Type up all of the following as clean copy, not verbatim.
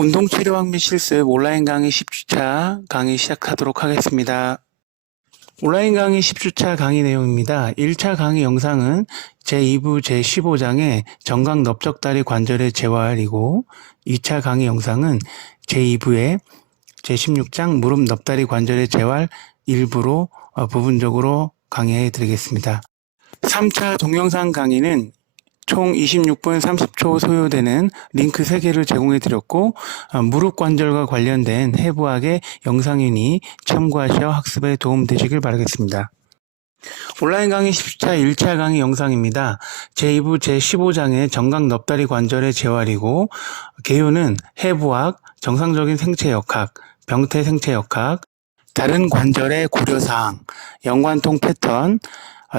운동치료학 및 실습 온라인 강의 10주차 강의 시작하도록 하겠습니다. 온라인 강의 10주차 강의 내용입니다. 1차 강의 영상은 제2부 제15장의 정각 넓적다리 관절의 재활이고 2차 강의 영상은 제2부의 제16장 무릎 넓다리 관절의 재활 일부로 부분적으로 강의해 드리겠습니다. 3차 동영상 강의는 총 26분 30초 소요되는 링크 3개를 제공해 드렸고 무릎 관절과 관련된 해부학의 영상이니 참고하셔 학습에 도움 되시길 바라겠습니다. 온라인 강의 10주차 1차 강의 영상입니다. 제2부 제15장의 정각 넓다리 관절의 재활이고 개요는 해부학, 정상적인 생체역학, 병태 생체역학, 다른 관절의 고려사항, 연관통 패턴,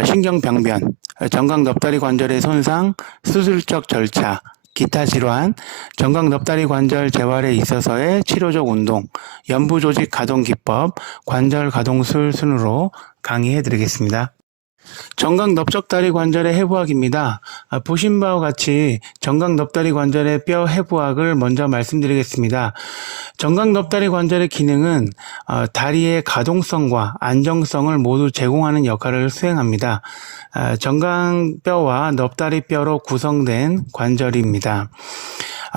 신경병변, 정각 넓다리 관절의 손상, 수술적 절차, 기타 질환, 정각 넓다리 관절 재활에 있어서의 치료적 운동, 연부조직 가동 기법, 관절 가동술 순으로 강의해 드리겠습니다. 정각 넓적다리 관절의 해부학입니다. 보신 바와 같이 정각 넓다리 관절의 뼈 해부학을 먼저 말씀드리겠습니다. 정각 넓다리 관절의 기능은 다리의 가동성과 안정성을 모두 제공하는 역할을 수행합니다. 정강뼈와 넓다리뼈로 구성된 관절입니다.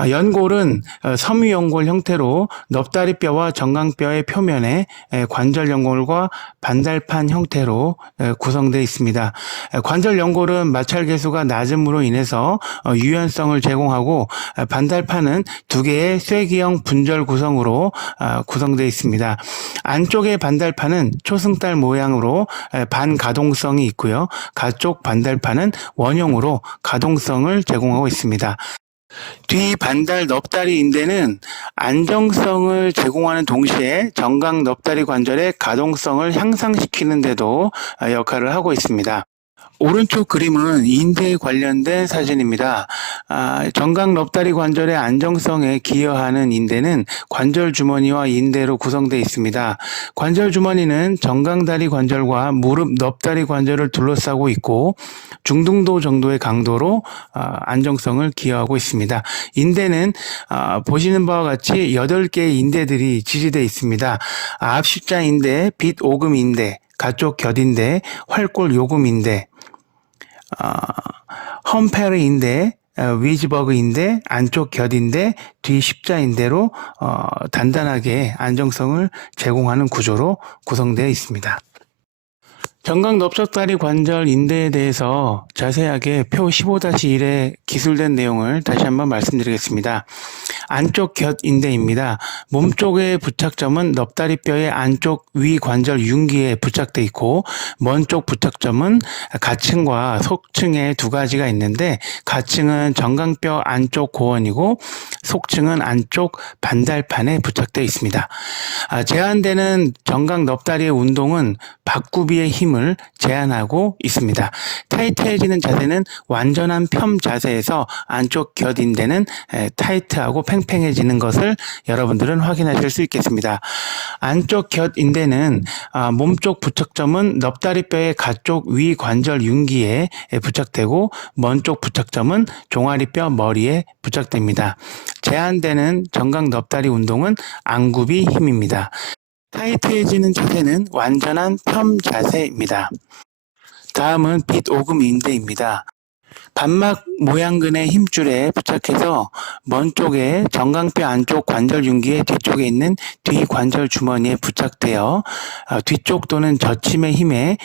연골은 섬유연골 형태로 넓다리뼈와 정강뼈의 표면에 관절 연골과 반달판 형태로 구성되어 있습니다. 관절 연골은 마찰 계수가 낮음으로 인해서 유연성을 제공하고 반달판은 2개의 쐐기형 분절 구성으로 구성되어 있습니다. 안쪽의 반달판은 초승달 모양으로 반가동성이 있고요. 가쪽 반달판은 원형으로 가동성을 제공하고 있습니다. 뒤 반달 넓다리 인대는 안정성을 제공하는 동시에 정각 넓다리 관절의 가동성을 향상시키는 데도 역할을 하고 있습니다. 오른쪽 그림은 인대에 관련된 사진입니다. 정각 넓다리 관절의 안정성에 기여하는 인대는 관절 주머니와 인대로 구성되어 있습니다. 관절 주머니는 정강다리 관절과 무릎 넓다리 관절을 둘러싸고 있고 중등도 정도의 강도로 안정성을 기여하고 있습니다. 인대는 보시는 바와 같이 8개의 인대들이 지지되어 있습니다. 앞십자 인대, 빗 오금 인대, 가쪽 곁인대, 활골 요금 인대, 험페르 인대, 위즈버그 인대, 안쪽 곁인대, 뒤 십자인대로 단단하게 안정성을 제공하는 구조로 구성되어 있습니다. 정각 넓적다리 관절 인대에 대해서 자세하게 표 15-1에 기술된 내용을 다시 한번 말씀드리겠습니다. 안쪽 곁 인대입니다. 몸쪽의 부착점은 넓다리뼈의 안쪽 위 관절 융기에 부착되어 있고 먼 쪽 부착점은 가층과 속층에 2가지가 있는데 가층은 정강뼈 안쪽 고원이고 속층은 안쪽 반달판에 부착되어 있습니다. 제한되는 정각 넓다리의 운동은 박구비의 힘을 제한하고 있습니다. 타이트해지는 자세는 완전한 편 자세에서 안쪽 곁인대는 타이트하고 팽팽해지는 것을 여러분들은 확인하실 수 있겠습니다. 안쪽 곁인대는 몸쪽 부착점은 넓다리뼈의 가쪽 위 관절 융기에 부착되고 먼쪽 부착점은 종아리뼈 머리에 부착됩니다. 제한되는 정각 넓다리 운동은 안굽이 힘입니다. 타이트해지는 자세는 완전한 편 자세입니다. 다음은 빗 오금 인대입니다. 반막 모양근의 힘줄에 부착해서 먼 쪽에 정강뼈 안쪽 관절 융기의 뒤쪽에 있는 뒤 관절 주머니에 부착되어 뒤쪽 또는 젖힘의 힘에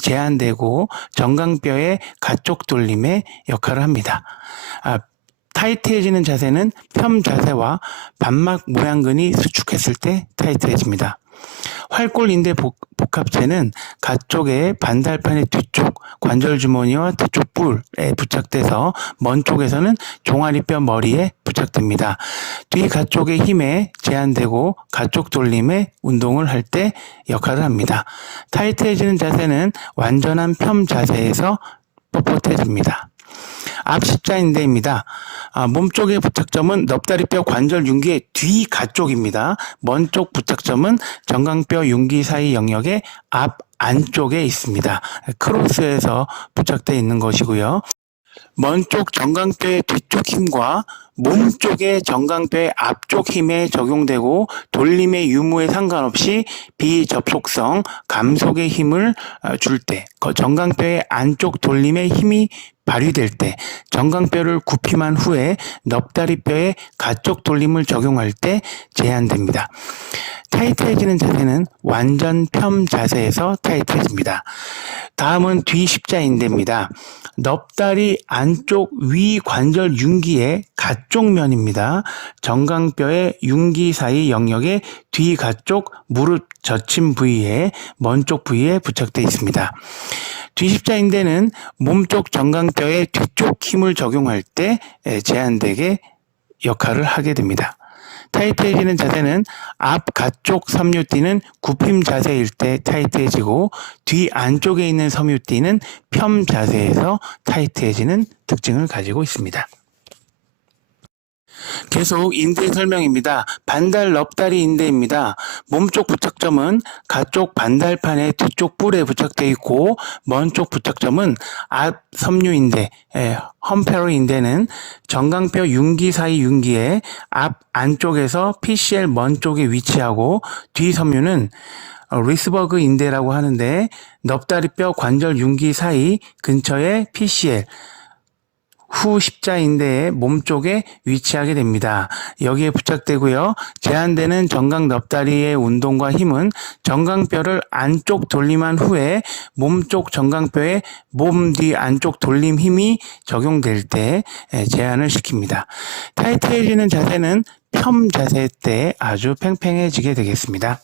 제한되고 정강뼈의 가쪽 돌림의 역할을 합니다. 타이트해지는 자세는 편 자세와 반막 모양근이 수축했을 때 타이트해집니다. 활골 인대 복합체는 가쪽의 반달판의 뒤쪽 관절 주머니와 뒤쪽 뿔에 부착돼서 먼 쪽에서는 종아리뼈 머리에 부착됩니다. 뒤 가쪽의 힘에 제한되고 가쪽 돌림의 운동을 할 때 역할을 합니다. 타이트해지는 자세는 완전한 편 자세에서 뻣뻣해집니다. 앞십자인대입니다. 몸쪽의 부착점은 넓다리뼈 관절 융기의 뒤 가쪽입니다. 먼 쪽 부착점은 정강뼈 융기 사이 영역의 앞 안쪽에 있습니다. 크로스에서 부착되어 있는 것이고요. 먼 쪽 정강뼈의 뒤쪽 힘과 몸 쪽의 정강뼈의 앞쪽 힘에 적용되고 돌림의 유무에 상관없이 비접속성 감속의 힘을 줄 때, 정강뼈의 안쪽 돌림의 힘이 발휘될 때, 정강뼈를 굽힘한 후에 넙다리뼈의 가쪽 돌림을 적용할 때 제한됩니다. 타이트해지는 자세는 완전 펴 자세에서 타이트해집니다. 다음은 뒤십자인대입니다. 넙다리 안쪽 위 관절 융기의 가쪽 면입니다. 정강뼈의 융기 사이 영역의 뒤 가쪽 무릎 젖힘 부위에 먼 쪽 부위에 부착되어 있습니다. 뒤십자인대는 몸쪽 정강뼈의 뒤쪽 힘을 적용할 때 제한되게 역할을 하게 됩니다. 타이트해지는 자세는 앞 가쪽 섬유띠는 굽힘 자세일 때 타이트해지고 뒤 안쪽에 있는 섬유띠는 펴 자세에서 타이트해지는 특징을 가지고 있습니다. 계속 인대 설명입니다. 반달 넙다리 인대입니다. 몸쪽 부착점은 가쪽 반달판의 뒤쪽 뿔에 부착되어 있고 먼 쪽 부착점은 앞 섬유인대, 험페로 인대는 정강뼈 융기 사이 융기의 앞 안쪽에서 PCL 먼 쪽에 위치하고 뒤 섬유는 리스버그 인대라고 하는데 넙다리뼈 관절 융기 사이 근처에 PCL 후 십자인대의 몸쪽에 위치하게 됩니다. 여기에 부착되고요. 제한되는 정강 넙다리의 운동과 힘은 정강뼈를 안쪽 돌림한 후에 몸쪽 정강뼈의 몸 뒤 안쪽 돌림 힘이 적용될 때 제한을 시킵니다. 타이트해지는 자세는 펴 자세 때 아주 팽팽해지게 되겠습니다.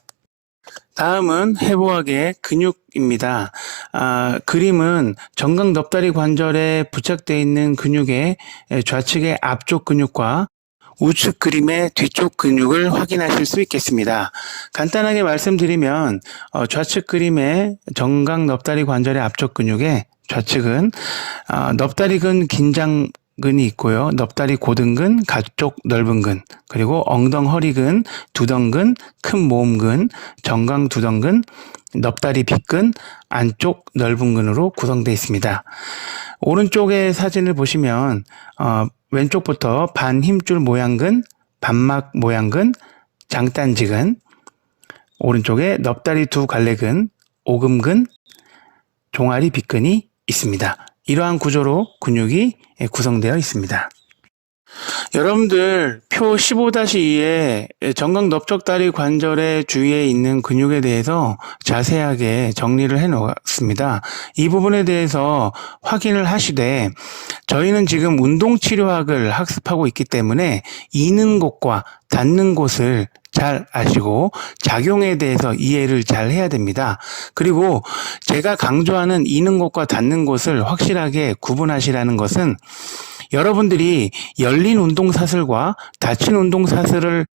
다음은 해부학의 근육입니다. 그림은 정강 넙다리 관절에 부착되어 있는 근육의 좌측의 앞쪽 근육과 우측 그림의 뒤쪽 근육을 확인하실 수 있겠습니다. 간단하게 말씀드리면 좌측 그림의 정강 넙다리 관절의 앞쪽 근육의 좌측은 넙다리근 긴장근이 있고요. 넙다리 고등근, 가쪽 넓은 근, 그리고 엉덩 허리근, 두덩근, 큰 모음근, 정강 두덩근, 넙다리 빗근, 안쪽 넓은 근으로 구성되어 있습니다. 오른쪽의 사진을 보시면 왼쪽부터 반 힘줄 모양근, 반막 모양근, 장단지근, 오른쪽에 넙다리 두 갈래근, 오금근, 종아리 빗근이 있습니다. 이러한 구조로 근육이 구성되어 있습니다. 여러분들 표 15-2에 정강 넓적다리 관절의 주위에 있는 근육에 대해서 자세하게 정리를 해 놓았습니다. 이 부분에 대해서 확인을 하시되 저희는 지금 운동치료학을 학습하고 있기 때문에 이는 곳과 닿는 곳을 잘 아시고 작용에 대해서 이해를 잘 해야 됩니다. 그리고 제가 강조하는 이는 곳과 닿는 곳을 확실하게 구분하시라는 것은 여러분들이 열린 운동사슬과 닫힌 운동사슬을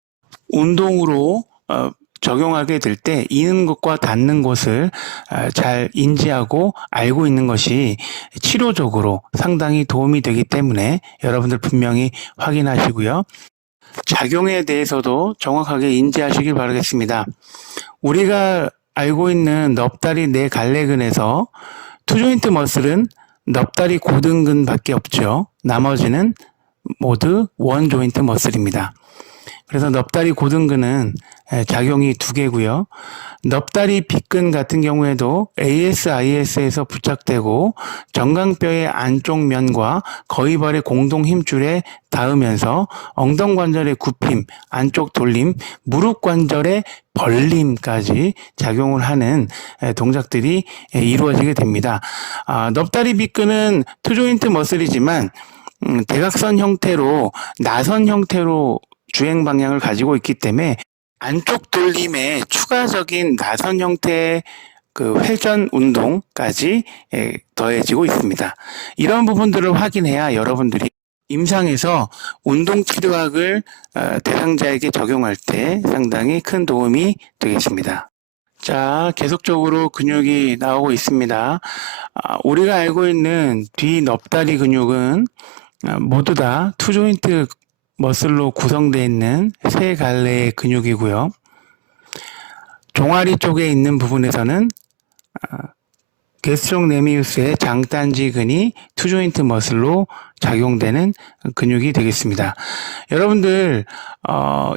운동으로 적용하게 될 때 이는 곳과 닿는 곳을 잘 인지하고 알고 있는 것이 치료적으로 상당히 도움이 되기 때문에 여러분들 분명히 확인하시고요. 작용에 대해서도 정확하게 인지하시길 바라겠습니다. 우리가 알고 있는 넙다리 네 갈래근에서 투조인트 머슬은 넙다리 고등근 밖에 없죠. 나머지는 모두 원 조인트 머슬입니다. 그래서 넙다리 고등근은 작용이 두 개고요. 넙다리 빗근 같은 경우에도 ASIS에서 부착되고 정강뼈의 안쪽 면과 거위발의 공동 힘줄에 닿으면서 엉덩관절의 굽힘, 안쪽 돌림, 무릎 관절의 벌림까지 작용을 하는 동작들이 이루어지게 됩니다. 넙다리 빗근은 투조인트 머슬이지만 대각선 형태로 나선 형태로 주행 방향을 가지고 있기 때문에 안쪽 돌림에 추가적인 나선 형태의 회전 운동까지 더해지고 있습니다. 이런 부분들을 확인해야 여러분들이 임상에서 운동치료학을 대상자에게 적용할 때 상당히 큰 도움이 되겠습니다. 자, 계속적으로 근육이 나오고 있습니다. 우리가 알고 있는 뒤 넙다리 근육은 모두 다 투조인트 머슬로 구성되어 있는 세 갈래의 근육이고요. 종아리 쪽에 있는 부분에서는 게스트록네미우스의 장단지근이 투조인트 머슬로 작용되는 근육이 되겠습니다. 여러분들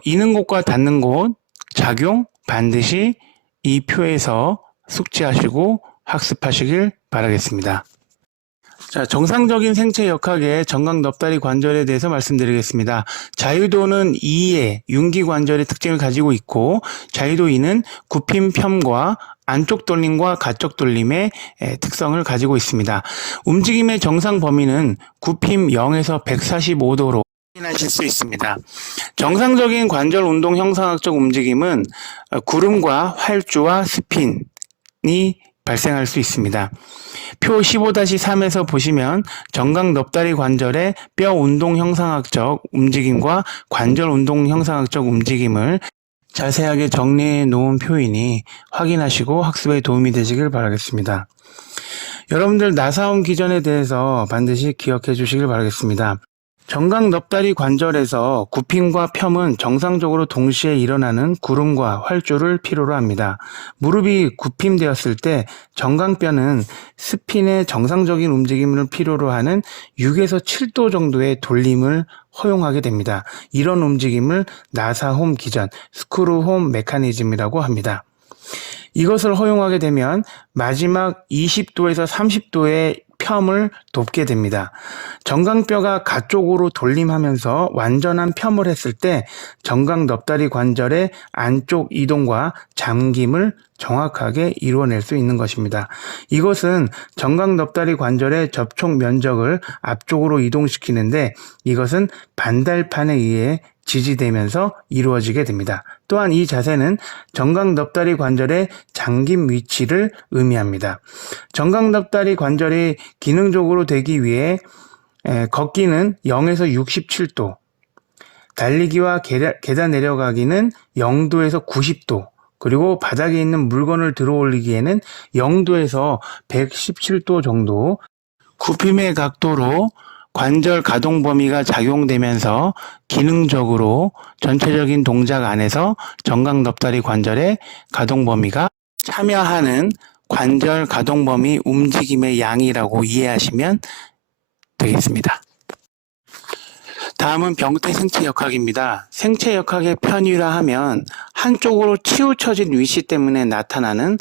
이는 곳과 닿는 곳 작용 반드시 이 표에서 숙지하시고 학습하시길 바라겠습니다. 자, 정상적인 생체 역학의 정각 넙다리 관절에 대해서 말씀드리겠습니다. 자유도는 2의 윤기 관절의 특징을 가지고 있고, 자유도 2는 굽힘 펴과 안쪽 돌림과 가쪽 돌림의 특성을 가지고 있습니다. 움직임의 정상 범위는 굽힘 0에서 145도로 확인하실 수 있습니다. 정상적인 관절 운동 형상학적 움직임은 구름과 활주와 스핀이 발생할 수 있습니다. 표 15-3에서 보시면 정각 넙다리 관절의 뼈 운동 형상학적 움직임과 관절 운동 형상학적 움직임을 자세하게 정리해 놓은 표이니 확인하시고 학습에 도움이 되시길 바라겠습니다. 여러분들 나사홈 기전에 대해서 반드시 기억해 주시길 바라겠습니다. 정각 넙다리 관절에서 굽힘과 펴은 정상적으로 동시에 일어나는 구름과 활주를 필요로 합니다. 무릎이 굽힘되었을 때 정강뼈는 스핀의 정상적인 움직임을 필요로 하는 6에서 7도 정도의 돌림을 허용하게 됩니다. 이런 움직임을 나사홈 기전, 스크루홈 메커니즘이라고 합니다. 이것을 허용하게 되면 마지막 20도에서 30도의 펴을 돕게 됩니다. 정강뼈가 가쪽으로 돌림하면서 완전한 펴을 했을 때 정각 넙다리 관절의 안쪽 이동과 잠김을 정확하게 이루어낼 수 있는 것입니다. 이것은 정각 넙다리 관절의 접촉 면적을 앞쪽으로 이동시키는데 이것은 반달판에 의해 지지되면서 이루어지게 됩니다. 또한 이 자세는 정각 넙다리 관절의 잠김 위치를 의미합니다. 정각 넙다리 관절이 기능적으로 되기 위해 걷기는 0에서 67도, 달리기와 계단 내려가기는 0도에서 90도, 그리고 바닥에 있는 물건을 들어 올리기에는 0도에서 117도 정도 굽힘의 각도로 관절 가동 범위가 작용되면서 기능적으로 전체적인 동작 안에서 정각 넙다리 관절의 가동 범위가 참여하는 관절 가동 범위 움직임의 양이라고 이해하시면 되겠습니다. 다음은 병태 생체 역학입니다. 생체 역학의 편의라하면 한쪽으로 치우쳐진 위치 때문에 나타나는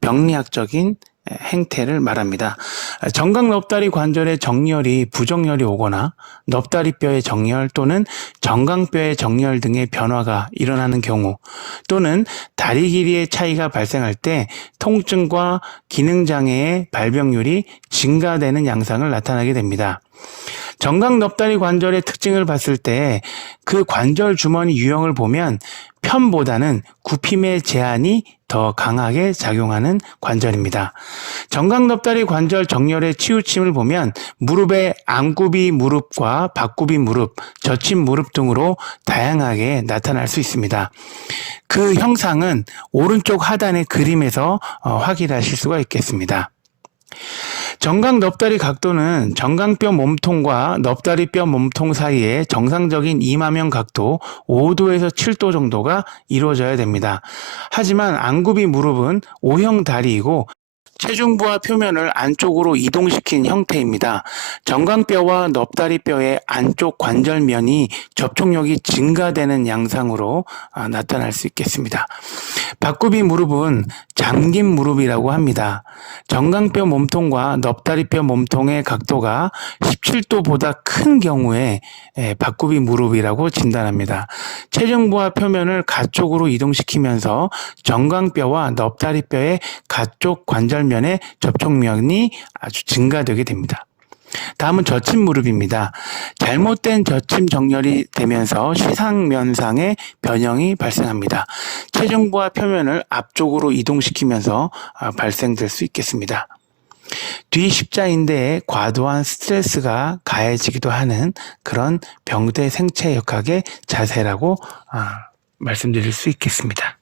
병리학적인 행태를 말합니다. 정각 넙다리 관절의 정렬이 부정렬이 오거나 넙다리뼈의 정렬 또는 정강뼈의 정렬 등의 변화가 일어나는 경우 또는 다리 길이의 차이가 발생할 때 통증과 기능장애의 발병률이 증가되는 양상을 나타나게 됩니다. 정각 넙다리 관절의 특징을 봤을 때 그 관절 주머니 유형을 보면 편보다는 굽힘의 제한이 더 강하게 작용하는 관절입니다. 정각 넙다리 관절 정렬의 치우침을 보면 무릎의 안굽이 무릎과 밖굽이 무릎, 젖힌 무릎 등으로 다양하게 나타날 수 있습니다. 그 형상은 오른쪽 하단의 그림에서 확인하실 수가 있겠습니다. 정각 넙다리 각도는 정강뼈 몸통과 넙다리뼈 몸통 사이에 정상적인 이마면 각도 5도에서 7도 정도가 이루어져야 됩니다. 하지만 안굽이 무릎은 O형 다리이고 체중부와 표면을 안쪽으로 이동시킨 형태입니다. 정강뼈와 넙다리뼈의 안쪽 관절면이 접촉력이 증가되는 양상으로 나타날 수 있겠습니다. 밖굽이 무릎은 잠긴 무릎이라고 합니다. 정강뼈 몸통과 넙다리뼈 몸통의 각도가 17도보다 큰 경우에 밖굽이 무릎이라고 진단합니다. 체중부와 표면을 가쪽으로 이동시키면서 정강뼈와 넙다리뼈의 가쪽 관절면의 접촉면이 아주 증가되게 됩니다. 다음은 젖힌 무릎입니다. 잘못된 젖힘 정렬이 되면서 시상면상의 변형이 발생합니다. 체중부와 표면을 앞쪽으로 이동시키면서 발생될 수 있겠습니다. 뒤 십자인대에 과도한 스트레스가 가해지기도 하는 그런 병대 생체 역학의 자세라고 말씀드릴 수 있겠습니다.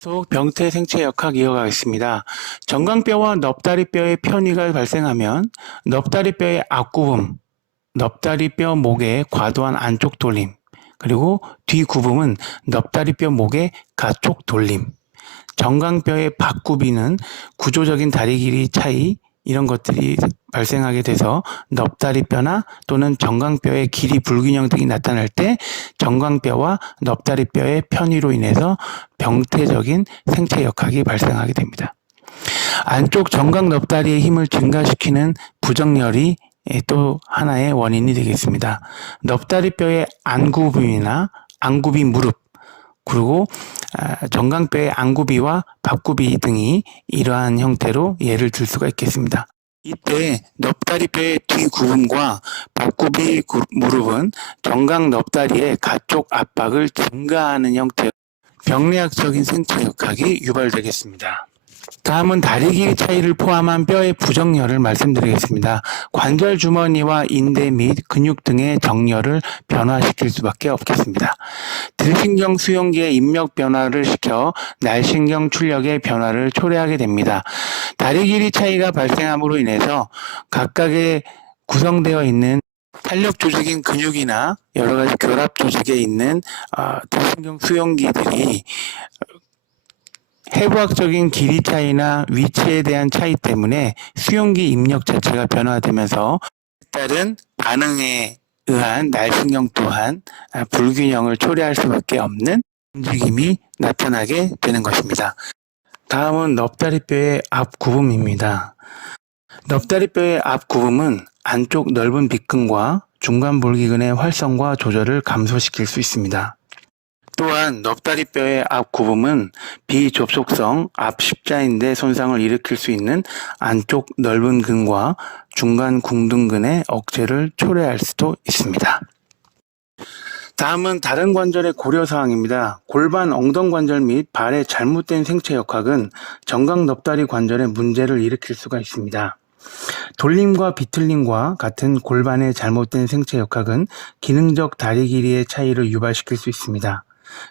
계속 병태 생체 역학 이어가겠습니다. 정강뼈와 넙다리뼈의 편의가 발생하면 넙다리뼈의 앞굽음, 넙다리뼈 목의 과도한 안쪽 돌림, 그리고 뒤굽음은 넙다리뼈 목의 가쪽 돌림, 정강뼈의 박구비는 구조적인 다리 길이 차이 이런 것들이 발생하게 돼서 넙다리뼈나 또는 정강뼈의 길이 불균형 등이 나타날 때 정강뼈와 넙다리뼈의 편의로 인해서 병태적인 생체 역학이 발생하게 됩니다. 안쪽 정강 넙다리의 힘을 증가시키는 부정열이 또 하나의 원인이 되겠습니다. 넙다리뼈의 안구비나 안구비 무릎 그리고 정강뼈의 안구비와 박구비 등이 이러한 형태로 예를 들 수가 있겠습니다. 이때 넙다리뼈의 뒤구분과 박구비 무릎은 정강 넙다리의 가쪽 압박을 증가하는 형태의 병리학적인 생체 역학이 유발되겠습니다. 다음은 다리 길이 차이를 포함한 뼈의 부정열을 말씀드리겠습니다. 관절 주머니와 인대 및 근육 등의 정열을 변화시킬 수밖에 없겠습니다. 들신경 수용기의 입력 변화를 시켜 날신경 출력의 변화를 초래하게 됩니다. 다리 길이 차이가 발생함으로 인해서 각각의 구성되어 있는 탄력 조직인 근육이나 여러 가지 결합 조직에 있는 들신경 수용기들이 해부학적인 길이 차이나 위치에 대한 차이 때문에 수용기 입력 자체가 변화되면서 따른 반응에 의한 날신경 또한 불균형을 초래할 수밖에 없는 움직임이 나타나게 되는 것입니다. 다음은 넙다리뼈의 앞구붐입니다. 넙다리뼈의 앞구붐은 안쪽 넓은 빗근과 중간 볼기근의 활성과 조절을 감소시킬 수 있습니다. 또한 넙다리뼈의 앞구붐은 비접촉성 앞십자인대 손상을 일으킬 수 있는 안쪽 넓은 근과 중간 궁등근의 억제를 초래할 수도 있습니다. 다음은 다른 관절의 고려사항입니다. 골반 엉덩관절 및 발의 잘못된 생체 역학은 정강 넙다리 관절에 문제를 일으킬 수가 있습니다. 돌림과 비틀림과 같은 골반의 잘못된 생체 역학은 기능적 다리 길이의 차이를 유발시킬 수 있습니다.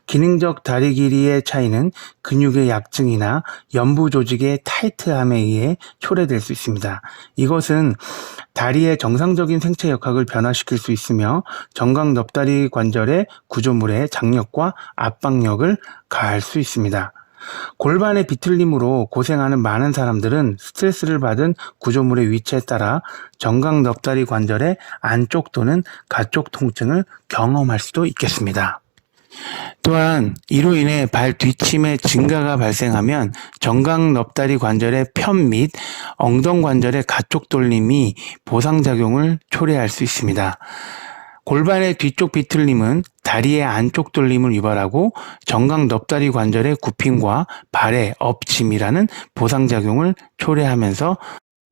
기능적 다리 길이의 차이는 근육의 약증이나 연부 조직의 타이트함에 의해 초래될 수 있습니다. 이것은 다리의 정상적인 생체 역학을 변화시킬 수 있으며 정강 넙다리 관절의 구조물의 장력과 압박력을 가할 수 있습니다. 골반의 비틀림으로 고생하는 많은 사람들은 스트레스를 받은 구조물의 위치에 따라 정강 넙다리 관절의 안쪽 또는 가쪽 통증을 경험할 수도 있겠습니다. 또한 이로 인해 발 뒷침의 증가가 발생하면 정강 넙다리 관절의 편 및 엉덩관절의 가쪽 돌림이 보상작용을 초래할 수 있습니다. 골반의 뒤쪽 비틀림은 다리의 안쪽 돌림을 유발하고 정강 넙다리 관절의 굽힘과 발의 엎침이라는 보상작용을 초래하면서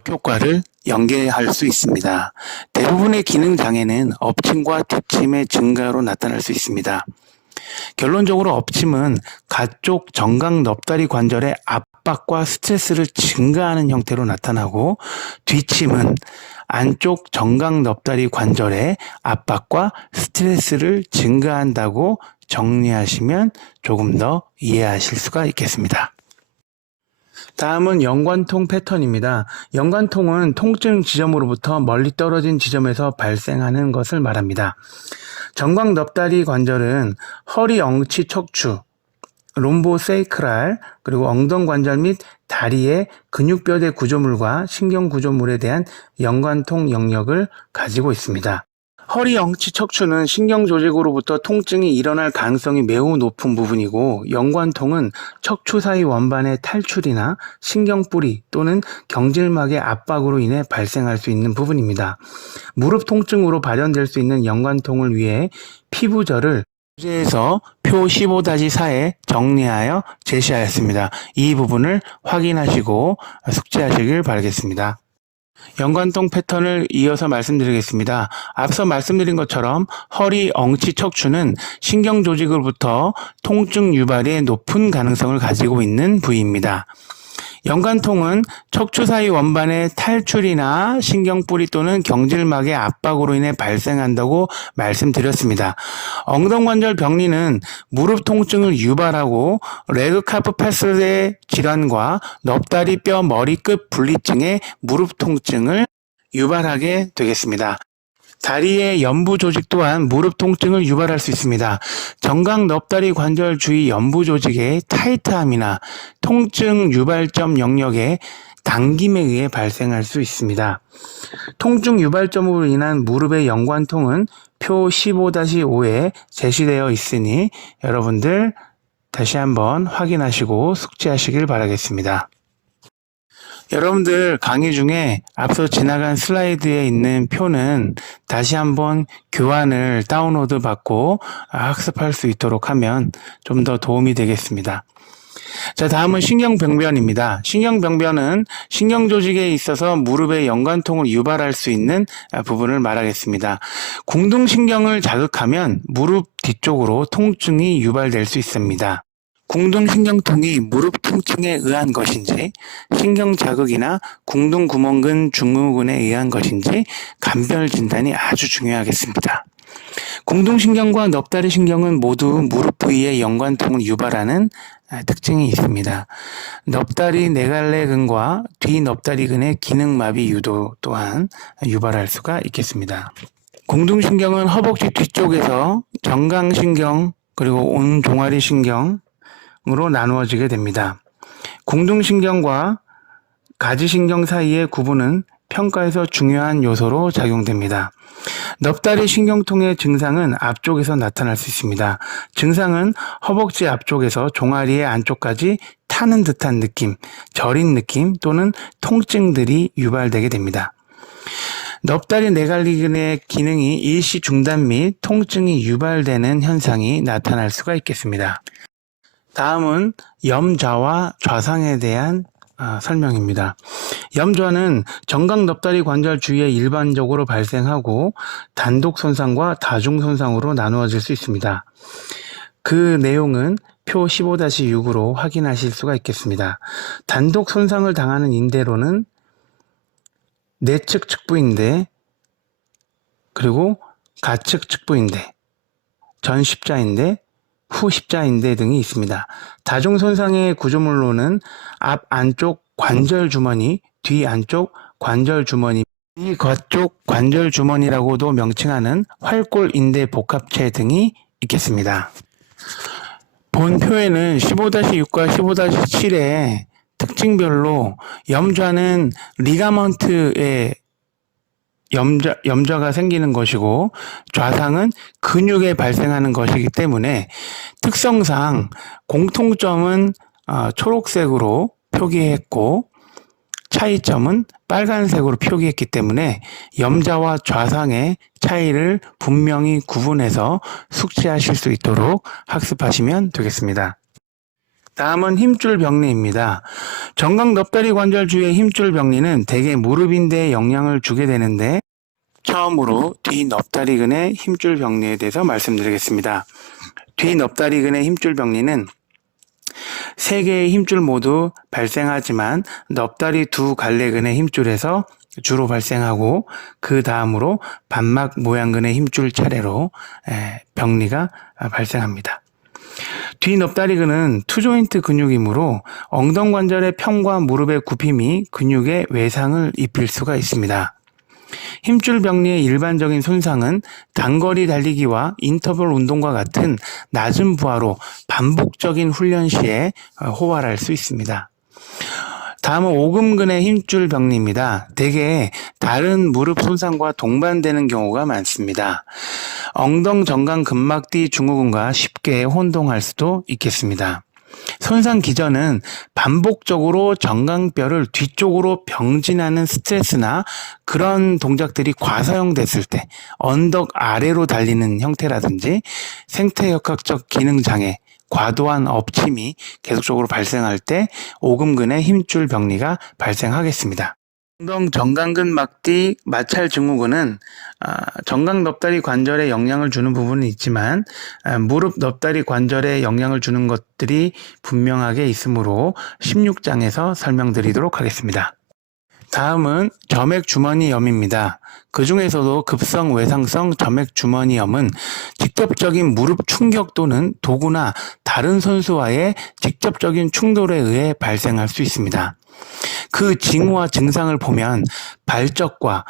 효과를 연계할 수 있습니다. 대부분의 기능장애는 엎침과 뒷침의 증가로 나타날 수 있습니다. 결론적으로 엎침은 가쪽 정강 넙다리 관절의 압박과 스트레스를 증가하는 형태로 나타나고 뒷침은 안쪽 정강 넙다리 관절의 압박과 스트레스를 증가한다고 정리하시면 조금 더 이해하실 수가 있겠습니다. 다음은 연관통 패턴입니다. 연관통은 통증 지점으로부터 멀리 떨어진 지점에서 발생하는 것을 말합니다. 정강 넙다리 관절은 허리 엉치 척추, 롬보세이크랄, 그리고 엉덩관절 및 다리의 근육뼈대 구조물과 신경 구조물에 대한 연관통 영역을 가지고 있습니다. 허리 엉치 척추는 신경 조직으로부터 통증이 일어날 가능성이 매우 높은 부분이고 연관통은 척추 사이 원반의 탈출이나 신경뿌리 또는 경질막의 압박으로 인해 발생할 수 있는 부분입니다. 무릎 통증으로 발현될 수 있는 연관통을 위해 피부절을 주제에서 표 15-4에 정리하여 제시하였습니다. 이 부분을 확인하시고 숙지하시길 바라겠습니다. 연관통 패턴을 이어서 말씀드리겠습니다. 앞서 말씀드린 것처럼 허리 엉치 척추는 신경 조직으로부터 통증 유발의 높은 가능성을 가지고 있는 부위입니다. 연관통은 척추 사이 원반의 탈출이나 신경뿌리 또는 경질막의 압박으로 인해 발생한다고 말씀드렸습니다. 엉덩관절 병리는 무릎 통증을 유발하고 레그카프팔스의 질환과 넙다리 뼈 머리끝 분리증의 무릎 통증을 유발하게 되겠습니다. 다리의 연부 조직 또한 무릎 통증을 유발할 수 있습니다. 정강 넙다리 관절 주위 연부 조직의 타이트함이나 통증 유발점 영역의 당김에 의해 발생할 수 있습니다. 통증 유발점으로 인한 무릎의 연관통은 표 15-5에 제시되어 있으니 여러분들 다시 한번 확인하시고 숙지하시길 바라겠습니다. 여러분들 강의 중에 앞서 지나간 슬라이드에 있는 표는 다시 한번 교환을 다운로드 받고 학습할 수 있도록 하면 좀 더 도움이 되겠습니다. 자, 다음은 신경병변입니다. 신경병변은 신경조직에 있어서 무릎의 연관통을 유발할 수 있는 부분을 말하겠습니다. 궁둥신경을 자극하면 무릎 뒤쪽으로 통증이 유발될 수 있습니다. 궁둥신경통이 무릎 통증에 의한 것인지, 신경자극이나 궁둥구멍근 증후군에 의한 것인지 간별 진단이 아주 중요하겠습니다. 궁둥신경과 넙다리 신경은 모두 무릎 부위의 연관통을 유발하는 특징이 있습니다. 넙다리 네갈래근과 뒤넙다리근의 기능마비 유도 또한 유발할 수가 있겠습니다. 궁둥신경은 허벅지 뒤쪽에서 정강신경 그리고 온종아리신경으로 나누어지게 됩니다. 궁둥신경과 가지신경 사이의 구분은 평가에서 중요한 요소로 작용됩니다. 넙다리 신경통의 증상은 앞쪽에서 나타날 수 있습니다. 증상은 허벅지 앞쪽에서 종아리의 안쪽까지 타는 듯한 느낌, 저린 느낌 또는 통증들이 유발되게 됩니다. 넙다리 네갈리근의 기능이 일시 중단 및 통증이 유발되는 현상이 나타날 수가 있겠습니다. 다음은 염좌와 좌상에 대한 설명입니다. 염좌는 정강 넙다리 관절 주위에 일반적으로 발생하고 단독 손상과 다중 손상으로 나누어질 수 있습니다. 그 내용은 표 15-6으로 확인하실 수가 있겠습니다. 단독 손상을 당하는 인대로는 내측 측부인대, 그리고 가측 측부인대, 전십자인대, 후십자인대 등이 있습니다. 다중 손상의 구조물로는 앞 안쪽 관절 주머니, 뒤 안쪽 관절 주머니, 이 겉쪽 관절 주머니라고도 명칭하는 활골인대 복합체 등이 있겠습니다. 본 표에는 15-6과 15-7의 특징별로 염좌는 리가먼트의 염좌가 생기는 것이고 좌상은 근육에 발생하는 것이기 때문에 특성상 공통점은 초록색으로 표기했고 차이점은 빨간색으로 표기했기 때문에 염좌와 좌상의 차이를 분명히 구분해서 숙지하실 수 있도록 학습하시면 되겠습니다. 다음은 힘줄 병리입니다. 정강 넙다리 관절 주위의 힘줄 병리는 대개 무릎인대에 영향을 주게 되는데 처음으로 뒤 넙다리근의 힘줄 병리에 대해서 말씀드리겠습니다. 뒤 넙다리근의 힘줄 병리는 세 개의 힘줄 모두 발생하지만 넙다리 두 갈래근의 힘줄에서 주로 발생하고 그 다음으로 반막 모양근의 힘줄 차례로 병리가 발생합니다. 뒤 넙다리근은 투조인트 근육이므로 엉덩관절의 평과 무릎의 굽힘이 근육에 외상을 입힐 수가 있습니다. 힘줄 병리의 일반적인 손상은 단거리 달리기와 인터벌 운동과 같은 낮은 부하로 반복적인 훈련 시에 호발할 수 있습니다. 다음은 오금근의 힘줄 병리입니다. 대개 다른 무릎 손상과 동반되는 경우가 많습니다. 엉덩 정강 근막뒤 증후군과 쉽게 혼동할 수도 있겠습니다. 손상 기전은 반복적으로 정강뼈를 뒤쪽으로 병진하는 스트레스나 그런 동작들이 과사용됐을 때 언덕 아래로 달리는 형태라든지 생태역학적 기능장애, 과도한 엎침이 계속적으로 발생할 때 오금근의 힘줄 병리가 발생하겠습니다. 엉덩 정강근 막뒤 마찰 증후군은 정강 넙다리 관절에 영향을 주는 부분은 있지만 무릎 넙다리 관절에 영향을 주는 것들이 분명하게 있으므로 16장에서 설명드리도록 하겠습니다. 다음은 점액주머니염입니다. 그 중에서도 급성 외상성 점액주머니염은 직접적인 무릎 충격 또는 도구나 다른 선수와의 직접적인 충돌에 의해 발생할 수 있습니다. 그 징후와 증상을 보면 발적과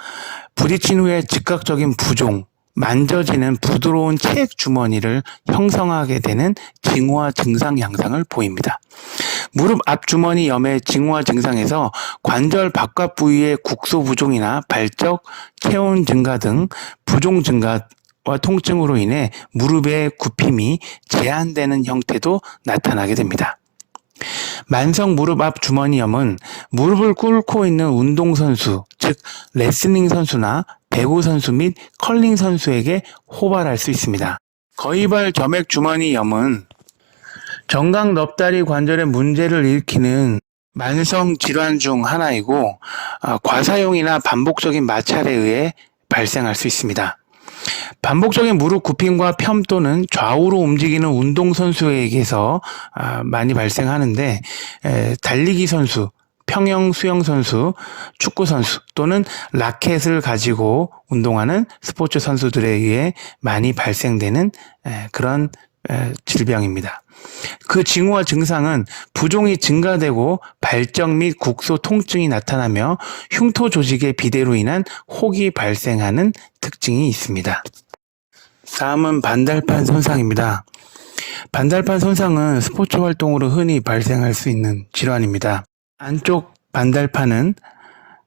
부딪힌 후에 즉각적인 부종, 만져지는 부드러운 책 주머니를 형성하게 되는 징후와 증상 양상을 보입니다. 무릎 앞주머니 염의 징후와 증상에서 관절 바깥 부위의 국소 부종이나 발적, 체온 증가 등 부종 증가와 통증으로 인해 무릎의 굽힘이 제한되는 형태도 나타나게 됩니다. 만성 무릎 앞 주머니염은 무릎을 꿇고 있는 운동선수, 즉 레슬링 선수나 배구 선수 및 컬링 선수에게 호발할 수 있습니다. 거위발 점액 주머니염은 정강 넙다리 관절에 문제를 일으키는 만성 질환 중 하나이고 과사용이나 반복적인 마찰에 의해 발생할 수 있습니다. 반복적인 무릎 굽힘과 편 또는 좌우로 움직이는 운동선수에게서 많이 발생하는데 달리기 선수, 평영 수영 선수, 축구 선수 또는 라켓을 가지고 운동하는 스포츠 선수들에 의해 많이 발생되는 그런 질병입니다. 그 징후와 증상은 부종이 증가되고 발적 및 국소 통증이 나타나며 흉터 조직의 비대로 인한 혹이 발생하는 특징이 있습니다. 다음은 반달판 손상입니다. 반달판 손상은 스포츠 활동으로 흔히 발생할 수 있는 질환입니다. 안쪽 반달판은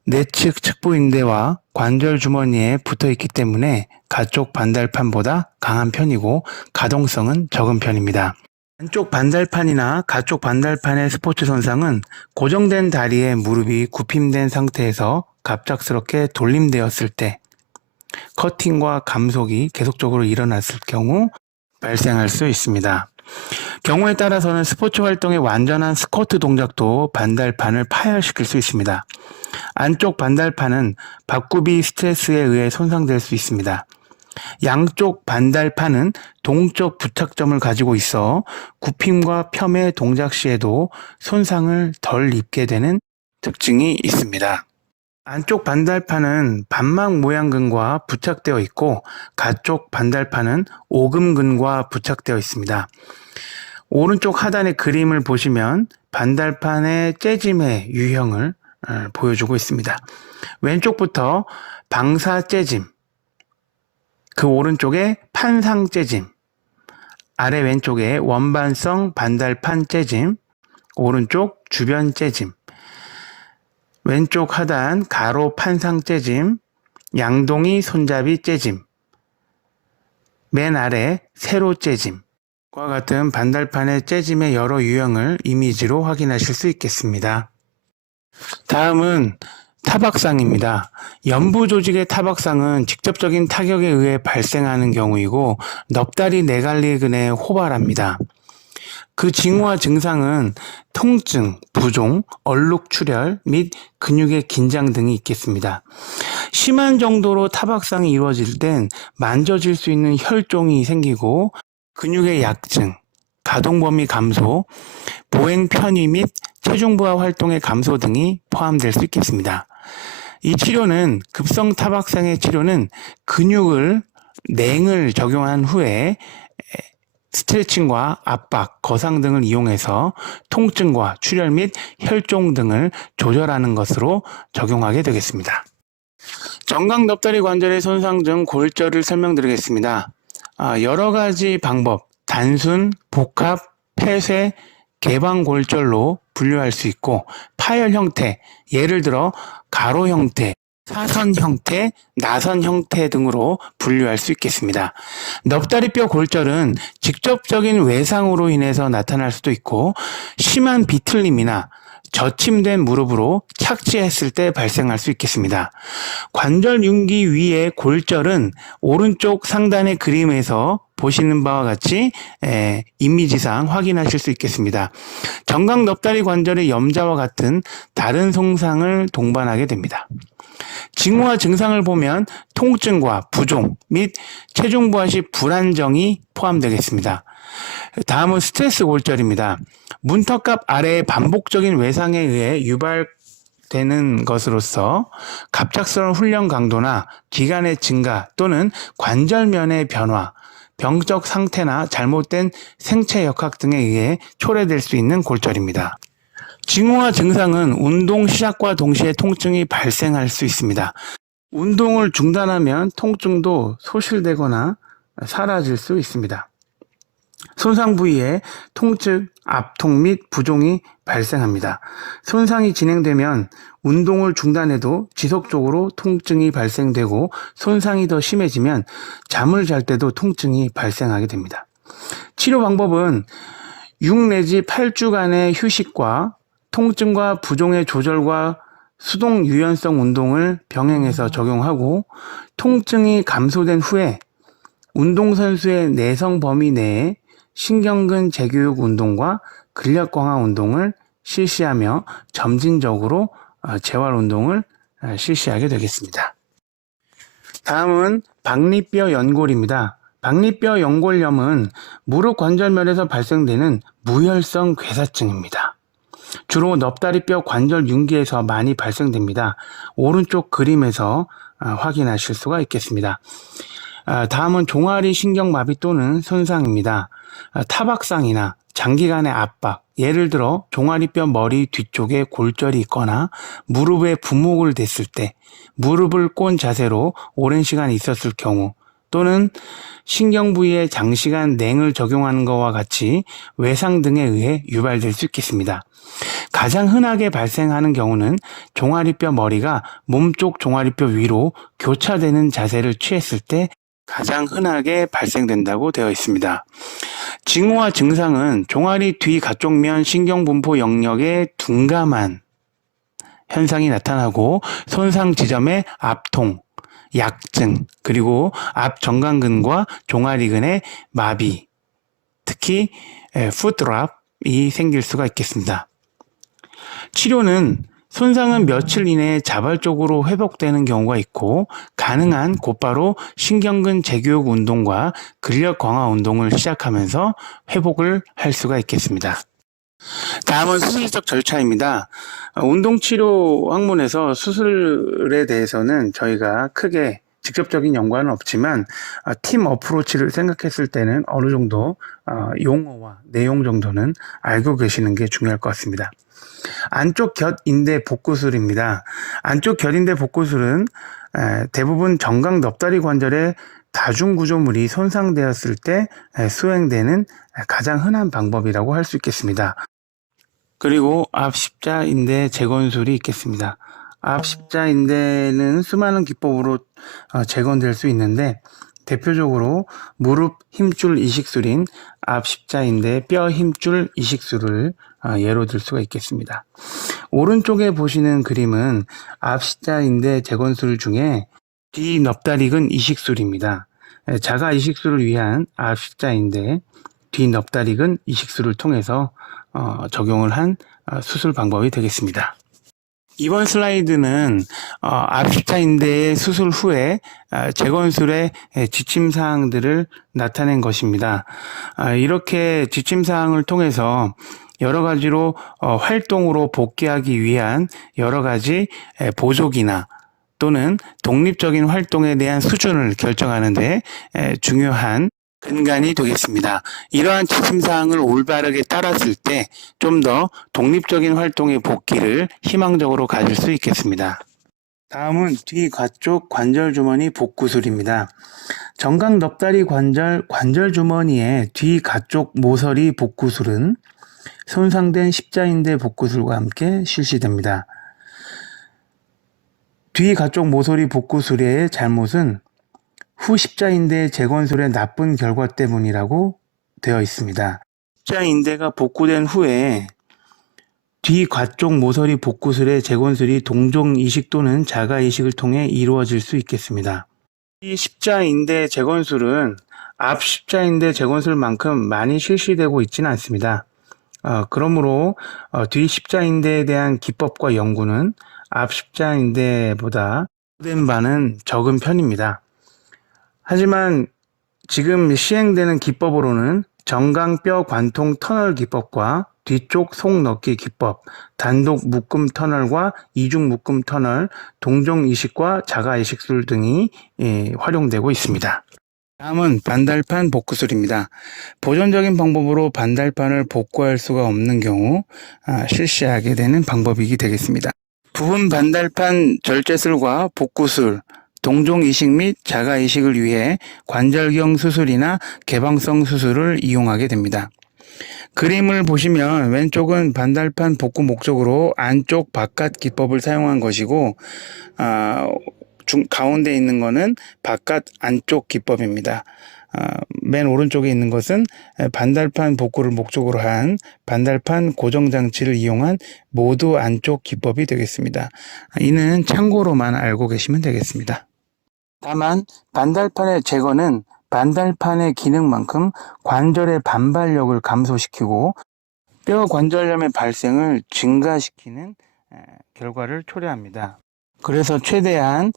내측 측부인대와 관절 주머니에 붙어 있기 때문에 가쪽 반달판보다 강한 편이고 가동성은 적은 편입니다. 안쪽 반달판이나 가쪽 반달판의 스포츠 손상은 고정된 다리에 무릎이 굽힘된 상태에서 갑작스럽게 돌림되었을 때 커팅과 감속이 계속적으로 일어났을 경우 발생할 수 있습니다. 경우에 따라서는 스포츠 활동의 완전한 스쿼트 동작도 반달판을 파열시킬 수 있습니다. 안쪽 반달판은 박구비 스트레스에 의해 손상될 수 있습니다. 양쪽 반달판은 동적 부착점을 가지고 있어 굽힘과 폄의 동작 시에도 손상을 덜 입게 되는 특징이 있습니다. 안쪽 반달판은 반막 모양근과 부착되어 있고 가쪽 반달판은 오금근과 부착되어 있습니다. 오른쪽 하단의 그림을 보시면 반달판의 재짐의 유형을 보여주고 있습니다. 왼쪽부터 방사 재짐, 그 오른쪽에 판상 재짐, 아래 왼쪽에 원반성 반달판 재짐, 오른쪽 주변 재짐, 왼쪽 하단 가로 판상 재짐, 양동이 손잡이 재짐, 맨 아래 세로 재짐과 같은 반달판의 재짐의 여러 유형을 이미지로 확인하실 수 있겠습니다. 다음은 타박상입니다. 연부 조직의 타박상은 직접적인 타격에 의해 발생하는 경우이고 넙다리 내갈리근에 호발합니다. 그 징후와 증상은 통증, 부종, 얼룩 출혈 및 근육의 긴장 등이 있겠습니다. 심한 정도로 타박상이 이루어질 땐 만져질 수 있는 혈종이 생기고 근육의 약증, 가동 범위 감소, 보행 편의 및 체중 부하 활동의 감소 등이 포함될 수 있겠습니다. 이 치료는 급성 타박상의 치료는 근육을 냉을 적용한 후에 스트레칭과 압박, 거상 등을 이용해서 통증과 출혈 및 혈종 등을 조절하는 것으로 적용하게 되겠습니다. 정강 넙다리 관절의 손상 중 골절을 설명드리겠습니다. 여러 가지 방법, 단순, 복합, 폐쇄, 개방골절로 분류할 수 있고 파열 형태, 예를 들어 가로 형태, 사선 형태, 나선 형태 등으로 분류할 수 있겠습니다. 넙다리뼈 골절은 직접적인 외상으로 인해서 나타날 수도 있고 심한 비틀림이나 저침된 무릎으로 착지했을 때 발생할 수 있겠습니다. 관절 융기 위의 골절은 오른쪽 상단의 그림에서 보시는 바와 같이 이미지상 확인하실 수 있겠습니다. 정강 넙다리 관절의 염자와 같은 다른 손상을 동반하게 됩니다. 징후와 증상을 보면 통증과 부종 및 체중 부하 시 불안정이 포함되겠습니다. 다음은 스트레스 골절입니다. 문턱갑 아래의 반복적인 외상에 의해 유발되는 것으로서 갑작스러운 훈련 강도나 기간의 증가 또는 관절면의 변화, 병적 상태나 잘못된 생체 역학 등에 의해 초래될 수 있는 골절입니다. 징후와 증상은 운동 시작과 동시에 통증이 발생할 수 있습니다. 운동을 중단하면 통증도 소실되거나 사라질 수 있습니다. 손상 부위에 통증, 압통 및 부종이 발생합니다. 손상이 진행되면 운동을 중단해도 지속적으로 통증이 발생되고 손상이 더 심해지면 잠을 잘 때도 통증이 발생하게 됩니다. 치료 방법은 6 내지 8주간의 휴식과 통증과 부종의 조절과 수동 유연성 운동을 병행해서 적용하고 통증이 감소된 후에 운동선수의 내성 범위 내에 신경근 재교육 운동과 근력 강화 운동을 실시하며 점진적으로 재활 운동을 실시하게 되겠습니다. 다음은 박리뼈 연골입니다. 박리뼈 연골염은 무릎 관절면에서 발생되는 무혈성 괴사증입니다. 주로 넙다리뼈 관절 융기에서 많이 발생됩니다. 오른쪽 그림에서 확인하실 수가 있겠습니다. 다음은 종아리 신경마비 또는 손상입니다. 타박상이나 장기간의 압박, 예를 들어 종아리뼈 머리 뒤쪽에 골절이 있거나 무릎에 부목을 댔을 때, 무릎을 꼰 자세로 오랜 시간 있었을 경우, 또는 신경 부위에 장시간 냉을 적용하는 것과 같이 외상 등에 의해 유발될 수 있겠습니다. 가장 흔하게 발생하는 경우는 종아리뼈 머리가 몸쪽 종아리뼈 위로 교차되는 자세를 취했을 때 가장 흔하게 발생된다고 되어 있습니다. 징후와 증상은 종아리 뒤 가쪽면 신경분포 영역에 둔감한 현상이 나타나고 손상 지점의 압통, 약증, 그리고 앞 정강근과 종아리근의 마비, 특히 풋드랍이 생길 수가 있겠습니다. 치료는 손상은 며칠 이내에 자발적으로 회복되는 경우가 있고 가능한 곧바로 신경근 재교육 운동과 근력 강화 운동을 시작하면서 회복을 할 수가 있겠습니다. 다음은 수술적 절차입니다. 운동치료 학문에서 수술에 대해서는 저희가 크게 직접적인 연관은 없지만 팀 어프로치를 생각했을 때는 어느 정도 용어와 내용 정도는 알고 계시는 게 중요할 것 같습니다. 안쪽 곁인대 복구술입니다. 안쪽 곁인대 복구술은 대부분 정강 넙다리 관절의 다중구조물이 손상되었을 때 수행되는 가장 흔한 방법이라고 할 수 있겠습니다. 그리고 앞 십자인대 재건술이 있겠습니다. 앞 십자인대는 수많은 기법으로 재건될 수 있는데 대표적으로 무릎 힘줄 이식술인 앞 십자인대 뼈 힘줄 이식술을 예로 들 수가 있겠습니다. 오른쪽에 보시는 그림은 앞 십자인대 재건술 중에 뒤 넙다리근 이식술입니다. 자가 이식술을 위한 앞 십자인대 뒤 넙다리근 이식술을 통해서 적용을 한 수술 방법이 되겠습니다. 이번 슬라이드는 앞 십자인대의 수술 후에 재건술의 지침사항들을 나타낸 것입니다. 이렇게 지침사항을 통해서 여러 가지로 활동으로 복귀하기 위한 여러 가지 보조기나 또는 독립적인 활동에 대한 수준을 결정하는 데 중요한 근간이 되겠습니다. 이러한 지침사항을 올바르게 따랐을 때 좀 더 독립적인 활동의 복귀를 희망적으로 가질 수 있겠습니다. 다음은 뒤 가쪽 관절주머니 복구술입니다. 정강 넙다리 관절 주머니의 뒤 가쪽 모서리 복구술은 손상된 십자인대 복구술과 함께 실시됩니다. 뒤 가쪽 모서리 복구술의 잘못은 후 십자인대 재건술의 나쁜 결과 때문이라고 되어 있습니다. 십자인대가 복구된 후에 뒤 가쪽 모서리 복구술의 재건술이 동종 이식 또는 자가 이식을 통해 이루어질 수 있겠습니다. 이 십자인대 재건술은 앞 십자인대 재건술만큼 많이 실시되고 있지는 않습니다. 그러므로 뒤 십자인대에 대한 기법과 연구는 앞 십자인대보다 된 바는 적은 편입니다. 하지만 지금 시행되는 기법으로는 정강뼈 관통 터널 기법과 뒤쪽 속 넣기 기법, 단독 묶음 터널과 이중 묶음 터널, 동종 이식과 자가 이식술 등이 활용되고 있습니다. 다음은 반달판 복구술입니다. 보존적인 방법으로 반달판을 복구할 수가 없는 경우 실시하게 되는 방법이 되겠습니다. 부분 반달판 절제술과 복구술, 동종 이식 및 자가 이식을 위해 관절경 수술이나 개방성 수술을 이용하게 됩니다. 그림을 보시면 왼쪽은 반달판 복구 목적으로 안쪽 바깥 기법을 사용한 것이고 가운데 있는 것은 바깥 안쪽 기법입니다. 맨 오른쪽에 있는 것은 반달판 복구를 목적으로 한 반달판 고정장치를 이용한 모두 안쪽 기법이 되겠습니다. 이는 참고로만 알고 계시면 되겠습니다. 다만 반달판의 제거는 반달판의 기능만큼 관절의 반발력을 감소시키고 뼈 관절염의 발생을 증가시키는 결과를 초래합니다. 그래서 최대한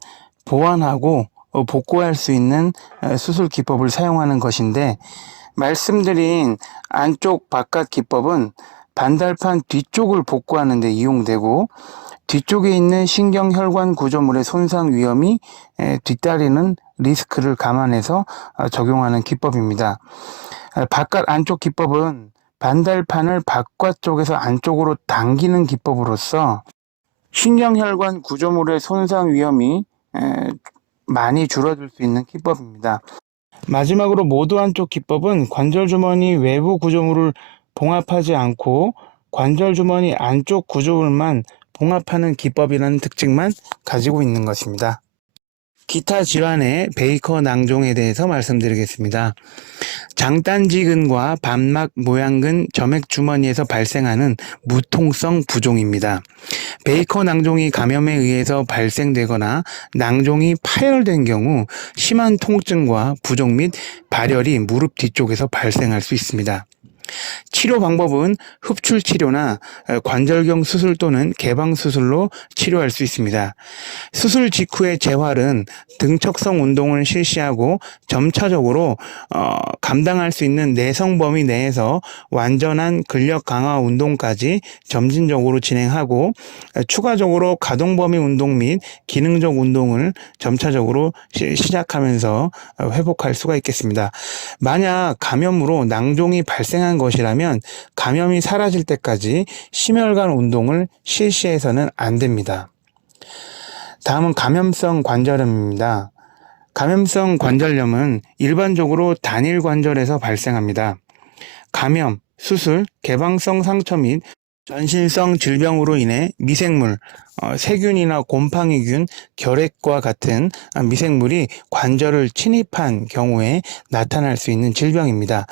보완하고 복구할 수 있는 수술 기법을 사용하는 것인데, 말씀드린 안쪽 바깥 기법은 반달판 뒤쪽을 복구하는 데 이용되고 뒤쪽에 있는 신경혈관 구조물의 손상 위험이 뒤따르는 리스크를 감안해서 적용하는 기법입니다. 바깥 안쪽 기법은 반달판을 바깥쪽에서 안쪽으로 당기는 기법으로서 신경혈관 구조물의 손상 위험이 많이 줄어들 수 있는 기법입니다. 마지막으로 모두 안쪽 기법은 관절주머니 외부 구조물을 봉합하지 않고 관절주머니 안쪽 구조물만 봉합하는 기법이라는 특징만 가지고 있는 것입니다. 기타 질환의 베이커 낭종에 대해서 말씀드리겠습니다. 장단지근과 반막 모양근 점액주머니에서 발생하는 무통성 부종입니다. 베이커 낭종이 감염에 의해서 발생되거나 낭종이 파열된 경우 심한 통증과 부종 및 발열이 무릎 뒤쪽에서 발생할 수 있습니다. 치료 방법은 흡출 치료나 관절경 수술 또는 개방 수술로 치료할 수 있습니다. 수술 직후의 재활은 등척성 운동을 실시하고 점차적으로 감당할 수 있는 내성 범위 내에서 완전한 근력 강화 운동까지 점진적으로 진행하고 추가적으로 가동 범위 운동 및 기능적 운동을 점차적으로 시작하면서 회복할 수가 있겠습니다. 만약 감염으로 낭종이 발생한 것이라면 감염이 사라질 때까지 심혈관 운동을 실시해서는 안 됩니다. 다음은 감염성 관절염입니다. 감염성 관절염은 일반적으로 단일 관절에서 발생합니다. 감염, 수술, 개방성 상처 및 전신성 질병으로 인해 미생물, 세균이나 곰팡이균, 결핵과 같은 미생물이 관절을 침입한 경우에 나타날 수 있는 질병입니다.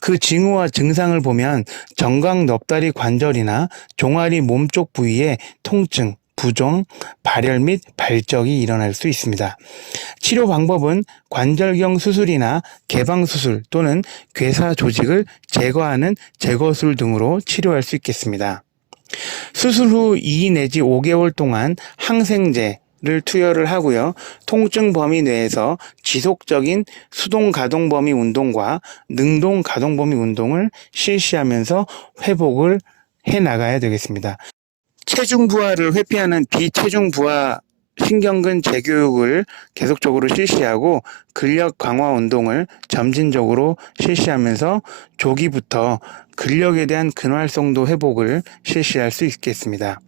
그 징후와 증상을 보면 정강 넙다리 관절이나 종아리 몸쪽 부위에 통증, 부종, 발열 및 발적이 일어날 수 있습니다. 치료 방법은 관절경 수술이나 개방 수술 또는 괴사 조직을 제거하는 제거술 등으로 치료할 수 있겠습니다. 수술 후 2 내지 5개월 동안 항생제를 투여를 하고요. 통증 범위 내에서 지속적인 수동 가동 범위 운동과 능동 가동 범위 운동을 실시하면서 회복을 해 나가야 되겠습니다. 체중 부하를 회피하는 비체중 부하 신경근 재교육을 계속적으로 실시하고 근력 강화 운동을 점진적으로 실시하면서 조기부터 근력에 대한 근활성도 회복을 실시할 수 있겠습니다.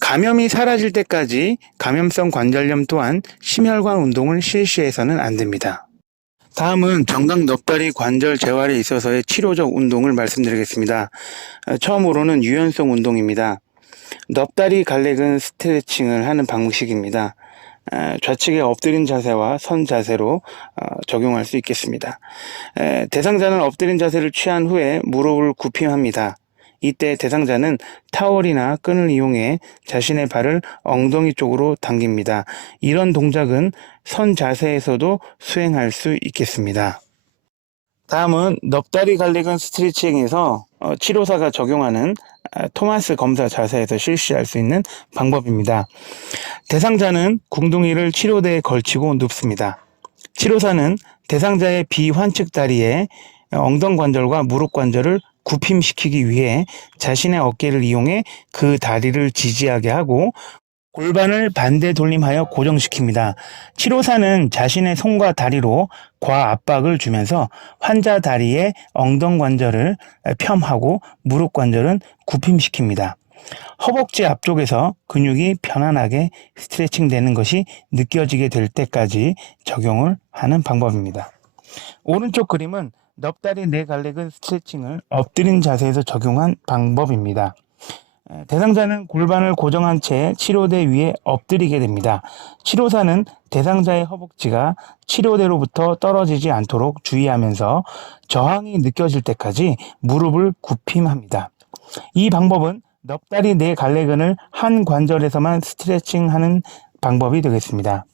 감염이 사라질 때까지 감염성 관절염 또한 심혈관 운동을 실시해서는 안 됩니다. 다음은 정강 넙다리 관절 재활에 있어서의 치료적 운동을 말씀드리겠습니다. 처음으로는 유연성 운동입니다. 넙다리 갈래근 스트레칭을 하는 방식입니다. 좌측에 엎드린 자세와 선 자세로 적용할 수 있겠습니다. 대상자는 엎드린 자세를 취한 후에 무릎을 굽힘합니다. 이때 대상자는 타월이나 끈을 이용해 자신의 발을 엉덩이 쪽으로 당깁니다. 이런 동작은 선 자세에서도 수행할 수 있겠습니다. 다음은 넙다리 갈래근 스트레칭에서 치료사가 적용하는 토마스 검사 자세에서 실시할 수 있는 방법입니다. 대상자는 궁둥이를 치료대에 걸치고 눕습니다. 치료사는 대상자의 비환측 다리에 엉덩관절과 무릎관절을 굽힘시키기 위해 자신의 어깨를 이용해 그 다리를 지지하게 하고 골반을 반대 돌림하여 고정시킵니다. 치료사는 자신의 손과 다리로 과압박을 주면서 환자 다리의 엉덩관절을 폄하고 무릎관절은 굽힘시킵니다. 허벅지 앞쪽에서 근육이 편안하게 스트레칭 되는 것이 느껴지게 될 때까지 적용을 하는 방법입니다. 오른쪽 그림은 넙다리 내갈래근 스트레칭을 엎드린 자세에서 적용한 방법입니다. 대상자는 골반을 고정한 채 치료대 위에 엎드리게 됩니다. 치료사는 대상자의 허벅지가 치료대로부터 떨어지지 않도록 주의하면서 저항이 느껴질 때까지 무릎을 굽힘합니다. 이 방법은 넙다리 내갈래근을 한 관절에서만 스트레칭하는 방법이 되겠습니다.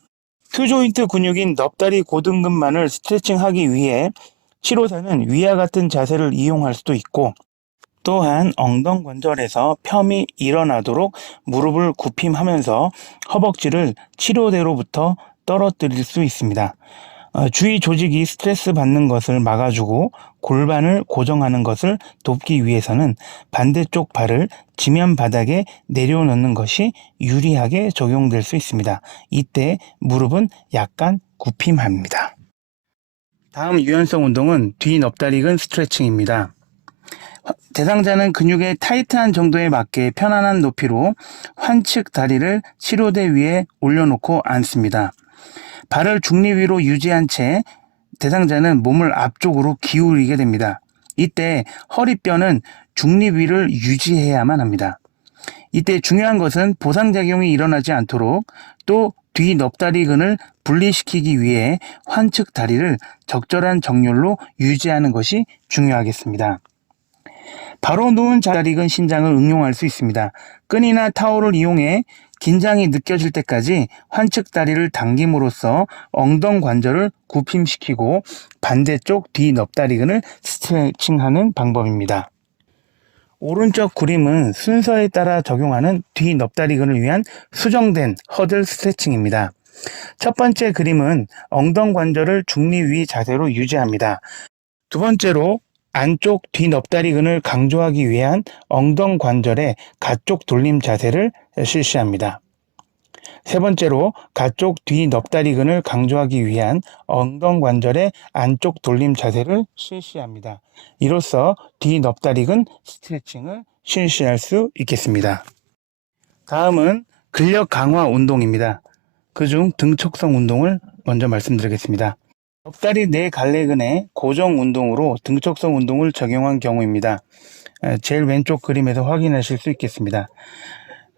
큐조인트 근육인 넙다리 고등근만을 스트레칭하기 위해 치료사는 위와 같은 자세를 이용할 수도 있고, 또한 엉덩관절에서 펌이 일어나도록 무릎을 굽힘하면서 허벅지를 치료대로부터 떨어뜨릴 수 있습니다. 주위 조직이 스트레스 받는 것을 막아주고 골반을 고정하는 것을 돕기 위해서는 반대쪽 발을 지면 바닥에 내려놓는 것이 유리하게 적용될 수 있습니다. 이때 무릎은 약간 굽힘합니다. 다음 유연성 운동은 뒤 넙다리근 스트레칭입니다. 대상자는 근육의 타이트한 정도에 맞게 편안한 높이로 환측 다리를 치료대 위에 올려놓고 앉습니다. 발을 중립 위로 유지한 채 대상자는 몸을 앞쪽으로 기울이게 됩니다. 이때 허리뼈는 중립 위를 유지해야만 합니다. 이때 중요한 것은 보상작용이 일어나지 않도록 또 뒤 넙다리근을 분리시키기 위해 환측 다리를 적절한 정렬로 유지하는 것이 중요하겠습니다. 바로 누운 다리근 신장을 응용할 수 있습니다. 끈이나 타올을 이용해 긴장이 느껴질 때까지 환측 다리를 당김으로써 엉덩관절을 굽힘시키고 반대쪽 뒤 넙다리근을 스트레칭하는 방법입니다. 오른쪽 그림은 순서에 따라 적용하는 뒤 넙다리근을 위한 수정된 허들 스트레칭입니다. 첫 번째 그림은 엉덩관절을 중립 위 자세로 유지합니다. 두 번째로 안쪽 뒤 넙다리근을 강조하기 위한 엉덩관절의 가쪽 돌림 자세를 실시합니다. 세 번째로 가쪽 뒤 넙다리근을 강조하기 위한 엉덩관절의 안쪽 돌림 자세를 실시합니다. 이로써 뒤 넙다리근 스트레칭을 실시할 수 있겠습니다. 다음은 근력 강화 운동입니다. 그중 등척성 운동을 먼저 말씀드리겠습니다. 넙다리 내갈래근의 고정 운동으로 등척성 운동을 적용한 경우입니다. 제일 왼쪽 그림에서 확인하실 수 있겠습니다.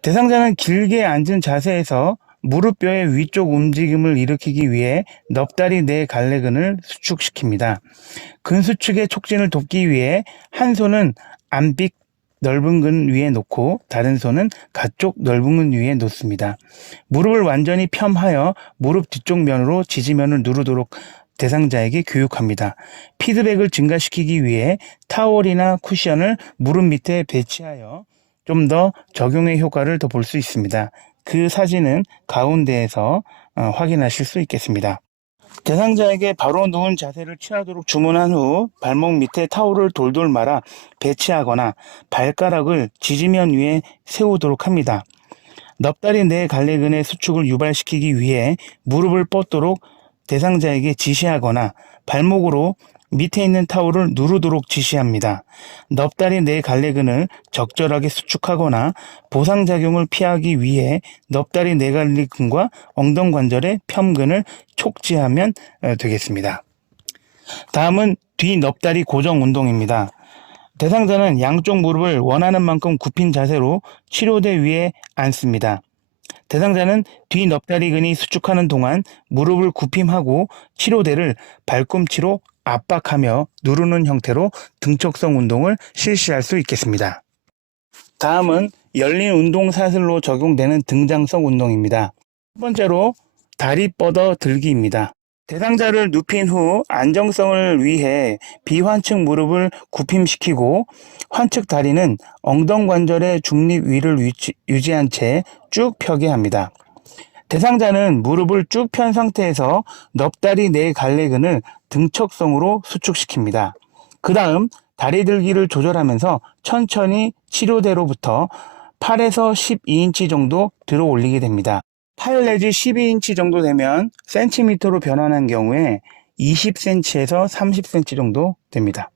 대상자는 길게 앉은 자세에서 무릎뼈의 위쪽 움직임을 일으키기 위해 넙다리 내갈래근을 수축시킵니다. 근수축의 촉진을 돕기 위해 한 손은 안빅 넓은 근 위에 놓고 다른 손은 가쪽 넓은 근 위에 놓습니다. 무릎을 완전히 펴하여 무릎 뒤쪽 면으로 지지면을 누르도록 대상자에게 교육합니다. 피드백을 증가시키기 위해 타월이나 쿠션을 무릎 밑에 배치하여 좀 더 적용의 효과를 더 볼 수 있습니다. 그 사진은 가운데에서 확인하실 수 있겠습니다. 대상자에게 바로 누운 자세를 취하도록 주문한 후 발목 밑에 타올을 돌돌 말아 배치하거나 발가락을 지지면 위에 세우도록 합니다. 넙다리 내갈래근의 수축을 유발시키기 위해 무릎을 뻗도록 대상자에게 지시하거나 발목으로 밑에 있는 타올을 누르도록 지시합니다. 넙다리 내갈래근을 적절하게 수축하거나 보상작용을 피하기 위해 넙다리 내갈래근과 엉덩관절의 펴근을 촉지하면 되겠습니다. 다음은 뒤 넙다리 고정 운동입니다. 대상자는 양쪽 무릎을 원하는 만큼 굽힌 자세로 치료대 위에 앉습니다. 대상자는 뒤 넙다리근이 수축하는 동안 무릎을 굽힘하고 치료대를 발꿈치로 압박하며 누르는 형태로 등척성 운동을 실시할 수 있겠습니다. 다음은 열린 운동 사슬로 적용되는 등장성 운동입니다. 첫 번째로 다리 뻗어 들기입니다. 대상자를 눕힌 후 안정성을 위해 비환측 무릎을 굽힘시키고 환측 다리는 엉덩관절의 중립 위를 유지한 채 쭉 펴게 합니다. 대상자는 무릎을 쭉 편 상태에서 넙다리 내갈래근을 등척성으로 수축시킵니다. 그 다음 다리 들기를 조절하면서 천천히 치료대로부터 8에서 12인치 정도 들어 올리게 됩니다. 8 내지 12인치 정도 되면 센티미터로 변환한 경우에 20cm에서 30cm 정도 됩니다.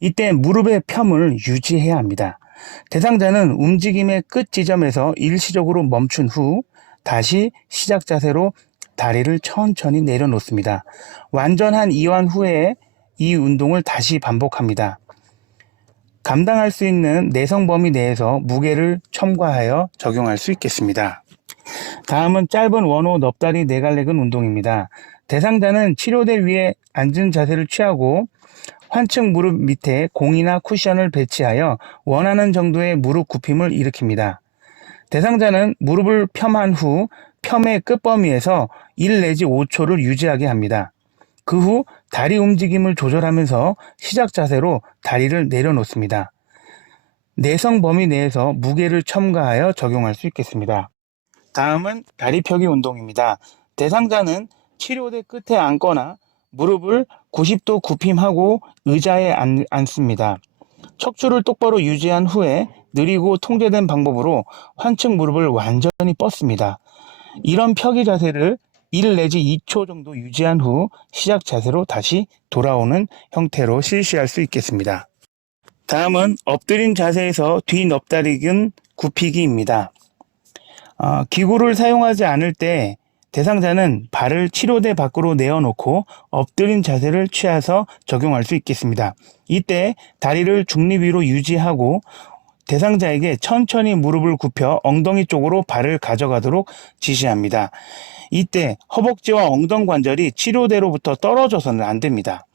이때 무릎의 펴을 유지해야 합니다. 대상자는 움직임의 끝 지점에서 일시적으로 멈춘 후 다시 시작 자세로 다리를 천천히 내려놓습니다. 완전한 이완 후에 이 운동을 다시 반복합니다. 감당할 수 있는 내성 범위 내에서 무게를 첨가하여 적용할 수 있겠습니다. 다음은 짧은 원호 넙다리 네갈래근 운동입니다. 대상자는 치료대 위에 앉은 자세를 취하고 환측 무릎 밑에 공이나 쿠션을 배치하여 원하는 정도의 무릎 굽힘을 일으킵니다. 대상자는 무릎을 펴한 후 펴의 끝범위에서 1 내지 5초를 유지하게 합니다. 그 후 다리 움직임을 조절하면서 시작 자세로 다리를 내려놓습니다. 내성 범위 내에서 무게를 첨가하여 적용할 수 있겠습니다. 다음은 다리 펴기 운동입니다. 대상자는 치료대 끝에 앉거나 무릎을 90도 굽힘하고 의자에 앉습니다. 척추를 똑바로 유지한 후에 느리고 통제된 방법으로 환측 무릎을 완전히 뻗습니다. 이런 펴기 자세를 1 내지 2초 정도 유지한 후 시작 자세로 다시 돌아오는 형태로 실시할 수 있겠습니다. 다음은 엎드린 자세에서 뒤 넙다리근 굽히기입니다. 기구를 사용하지 않을 때 대상자는 발을 치료대 밖으로 내어놓고 엎드린 자세를 취해서 적용할 수 있겠습니다. 이때 다리를 중립 위로 유지하고 대상자에게 천천히 무릎을 굽혀 엉덩이 쪽으로 발을 가져가도록 지시합니다. 이때 허벅지와 엉덩 관절이 치료대로부터 떨어져서는 안 됩니다.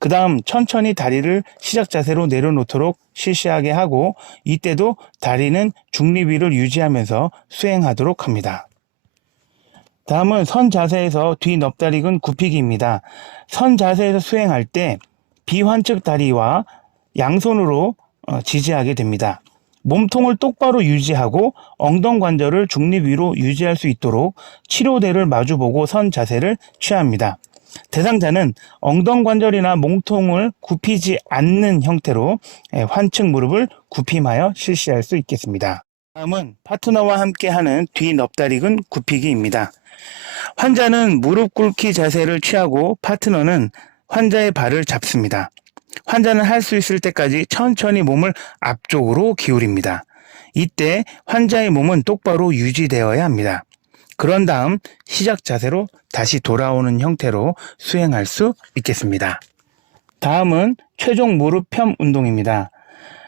그 다음 천천히 다리를 시작 자세로 내려놓도록 실시하게 하고 이때도 다리는 중립 위를 유지하면서 수행하도록 합니다. 다음은 선 자세에서 뒤 넙다리근 굽히기입니다. 선 자세에서 수행할 때 비환측 다리와 양손으로 지지하게 됩니다. 몸통을 똑바로 유지하고 엉덩 관절을 중립 위로 유지할 수 있도록 치료대를 마주보고 선 자세를 취합니다. 대상자는 엉덩 관절이나 몸통을 굽히지 않는 형태로 환측 무릎을 굽힘하여 실시할 수 있겠습니다. 다음은 파트너와 함께 하는 뒤 넙다리근 굽히기입니다. 환자는 무릎 꿇기 자세를 취하고 파트너는 환자의 발을 잡습니다. 환자는 할 수 있을 때까지 천천히 몸을 앞쪽으로 기울입니다. 이때 환자의 몸은 똑바로 유지되어야 합니다. 그런 다음 시작 자세로 다시 돌아오는 형태로 수행할 수 있겠습니다. 다음은 최종 무릎 펴 운동입니다.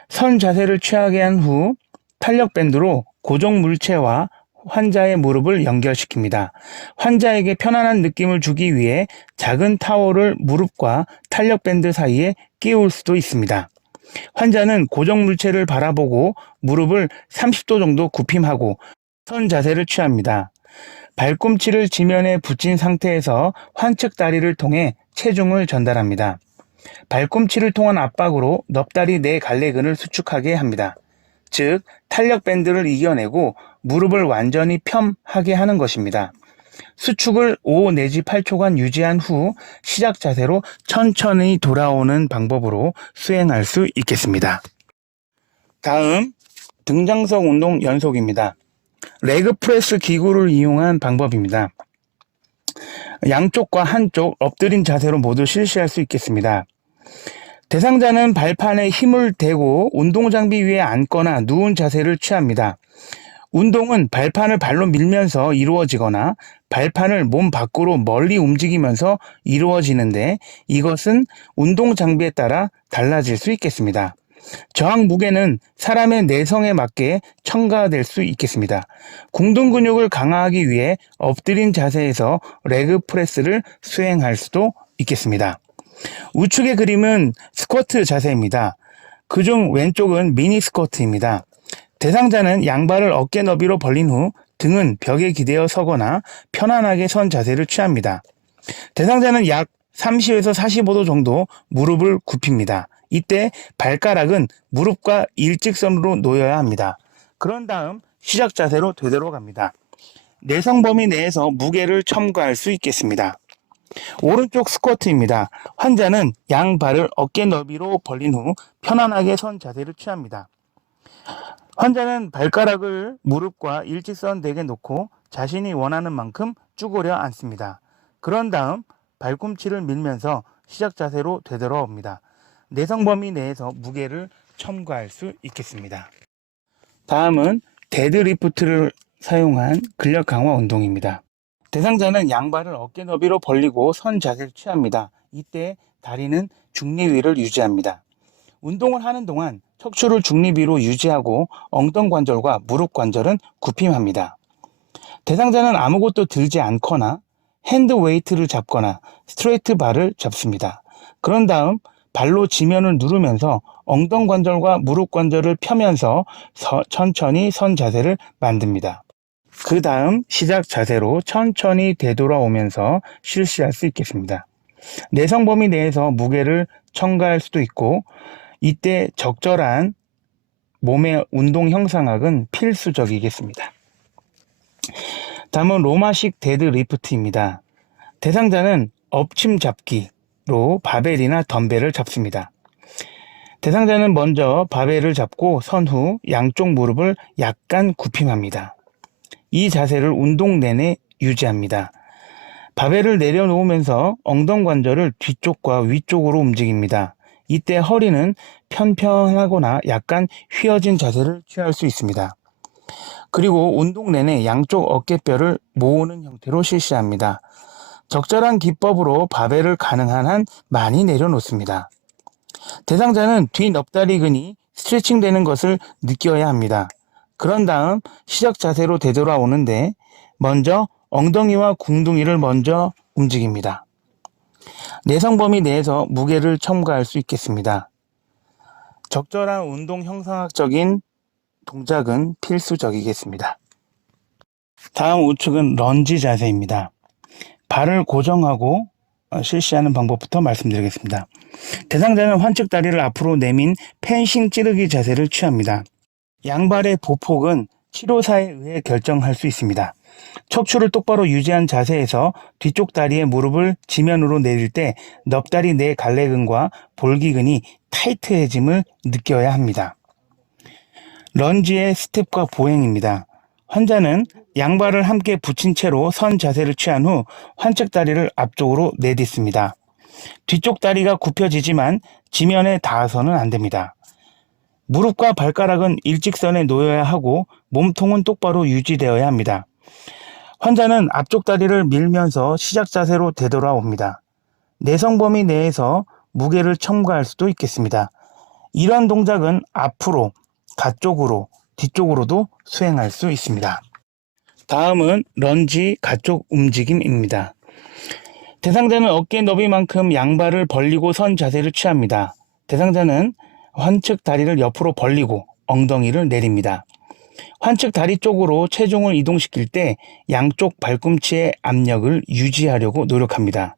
선 자세를 취하게 한 후 탄력 밴드로 고정 물체와 환자의 무릎을 연결시킵니다. 환자에게 편안한 느낌을 주기 위해 작은 타월을 무릎과 탄력 밴드 사이에 끼울 수도 있습니다. 환자는 고정 물체를 바라보고 무릎을 30도 정도 굽힘하고 선 자세를 취합니다. 발꿈치를 지면에 붙인 상태에서 환측 다리를 통해 체중을 전달합니다. 발꿈치를 통한 압박으로 넙다리 네 갈래근을 수축하게 합니다. 즉 탄력 밴드를 이겨내고 무릎을 완전히 펴하게 하는 것입니다. 수축을 5 내지 8초간 유지한 후 시작 자세로 천천히 돌아오는 방법으로 수행할 수 있겠습니다. 다음 등장석 운동 연속입니다. 레그 프레스 기구를 이용한 방법입니다. 양쪽과 한쪽 엎드린 자세로 모두 실시할 수 있겠습니다. 대상자는 발판에 힘을 대고 운동장비 위에 앉거나 누운 자세를 취합니다. 운동은 발판을 발로 밀면서 이루어지거나 발판을 몸 밖으로 멀리 움직이면서 이루어지는데 이것은 운동 장비에 따라 달라질 수 있겠습니다. 저항 무게는 사람의 내성에 맞게 첨가될 수 있겠습니다. 궁등 근육을 강화하기 위해 엎드린 자세에서 레그 프레스를 수행할 수도 있겠습니다. 우측의 그림은 스쿼트 자세입니다. 그중 왼쪽은 미니 스쿼트입니다. 대상자는 양발을 어깨 너비로 벌린 후 등은 벽에 기대어 서거나 편안하게 선 자세를 취합니다. 대상자는 약 30에서 45도 정도 무릎을 굽힙니다. 이때 발가락은 무릎과 일직선으로 놓여야 합니다. 그런 다음 시작 자세로 되돌아갑니다. 내성 범위 내에서 무게를 첨가할 수 있겠습니다. 오른쪽 스쿼트입니다. 환자는 양발을 어깨 너비로 벌린 후 편안하게 선 자세를 취합니다. 환자는 발가락을 무릎과 일직선되게 놓고 자신이 원하는 만큼 쭈그려 앉습니다. 그런 다음 발꿈치를 밀면서 시작 자세로 되돌아옵니다. 내성 범위 내에서 무게를 첨가할 수 있겠습니다. 다음은 데드리프트를 사용한 근력 강화 운동입니다. 대상자는 양발을 어깨 너비로 벌리고 선 자세를 취합니다. 이때 다리는 중립 위를 유지합니다. 운동을 하는 동안 척추를 중립 위로 유지하고 엉덩 관절과 무릎 관절은 굽힘합니다. 대상자는 아무것도 들지 않거나 핸드 웨이트를 잡거나 스트레이트 바를 잡습니다. 그런 다음 발로 지면을 누르면서 엉덩 관절과 무릎 관절을 펴면서 천천히 선 자세를 만듭니다. 그 다음 시작 자세로 천천히 되돌아오면서 실시할 수 있겠습니다. 내성 범위 내에서 무게를 첨가할 수도 있고, 이때 적절한 몸의 운동 형상학은 필수적이겠습니다. 다음은 로마식 데드리프트입니다. 대상자는 엎침 잡기로 바벨이나 덤벨을 잡습니다. 대상자는 먼저 바벨을 잡고 선 후 양쪽 무릎을 약간 굽힘합니다. 이 자세를 운동 내내 유지합니다. 바벨을 내려놓으면서 엉덩 관절을 뒤쪽과 위쪽으로 움직입니다. 이때 허리는 편편하거나 약간 휘어진 자세를 취할 수 있습니다. 그리고 운동 내내 양쪽 어깨뼈를 모으는 형태로 실시합니다. 적절한 기법으로 바벨을 가능한 한 많이 내려놓습니다. 대상자는 뒤 넙다리근이 스트레칭 되는 것을 느껴야 합니다. 그런 다음 시작 자세로 되돌아오는데 먼저 엉덩이와 궁둥이를 먼저 움직입니다. 내성 범위 내에서 무게를 첨가할 수 있겠습니다. 적절한 운동 형상학적인 동작은 필수적이겠습니다. 다음 우측은 런지 자세입니다. 발을 고정하고 실시하는 방법부터 말씀드리겠습니다. 대상자는 환측 다리를 앞으로 내민 펜싱 찌르기 자세를 취합니다. 양발의 보폭은 치료사에 의해 결정할 수 있습니다. 척추를 똑바로 유지한 자세에서 뒤쪽 다리의 무릎을 지면으로 내릴 때 넙다리 내 갈래근과 볼기근이 타이트해짐을 느껴야 합니다. 런지의 스텝과 보행입니다. 환자는 양발을 함께 붙인 채로 선 자세를 취한 후 환측 다리를 앞쪽으로 내딛습니다. 뒤쪽 다리가 굽혀지지만 지면에 닿아서는 안 됩니다. 무릎과 발가락은 일직선에 놓여야 하고 몸통은 똑바로 유지되어야 합니다. 환자는 앞쪽 다리를 밀면서 시작 자세로 되돌아옵니다. 내성 범위 내에서 무게를 첨가할 수도 있겠습니다. 이런 동작은 앞으로, 가쪽으로, 뒤쪽으로도 수행할 수 있습니다. 다음은 런지 가쪽 움직임입니다. 대상자는 어깨 너비만큼 양발을 벌리고 선 자세를 취합니다. 대상자는 환측 다리를 옆으로 벌리고 엉덩이를 내립니다. 환측 다리 쪽으로 체중을 이동시킬 때 양쪽 발꿈치의 압력을 유지하려고 노력합니다.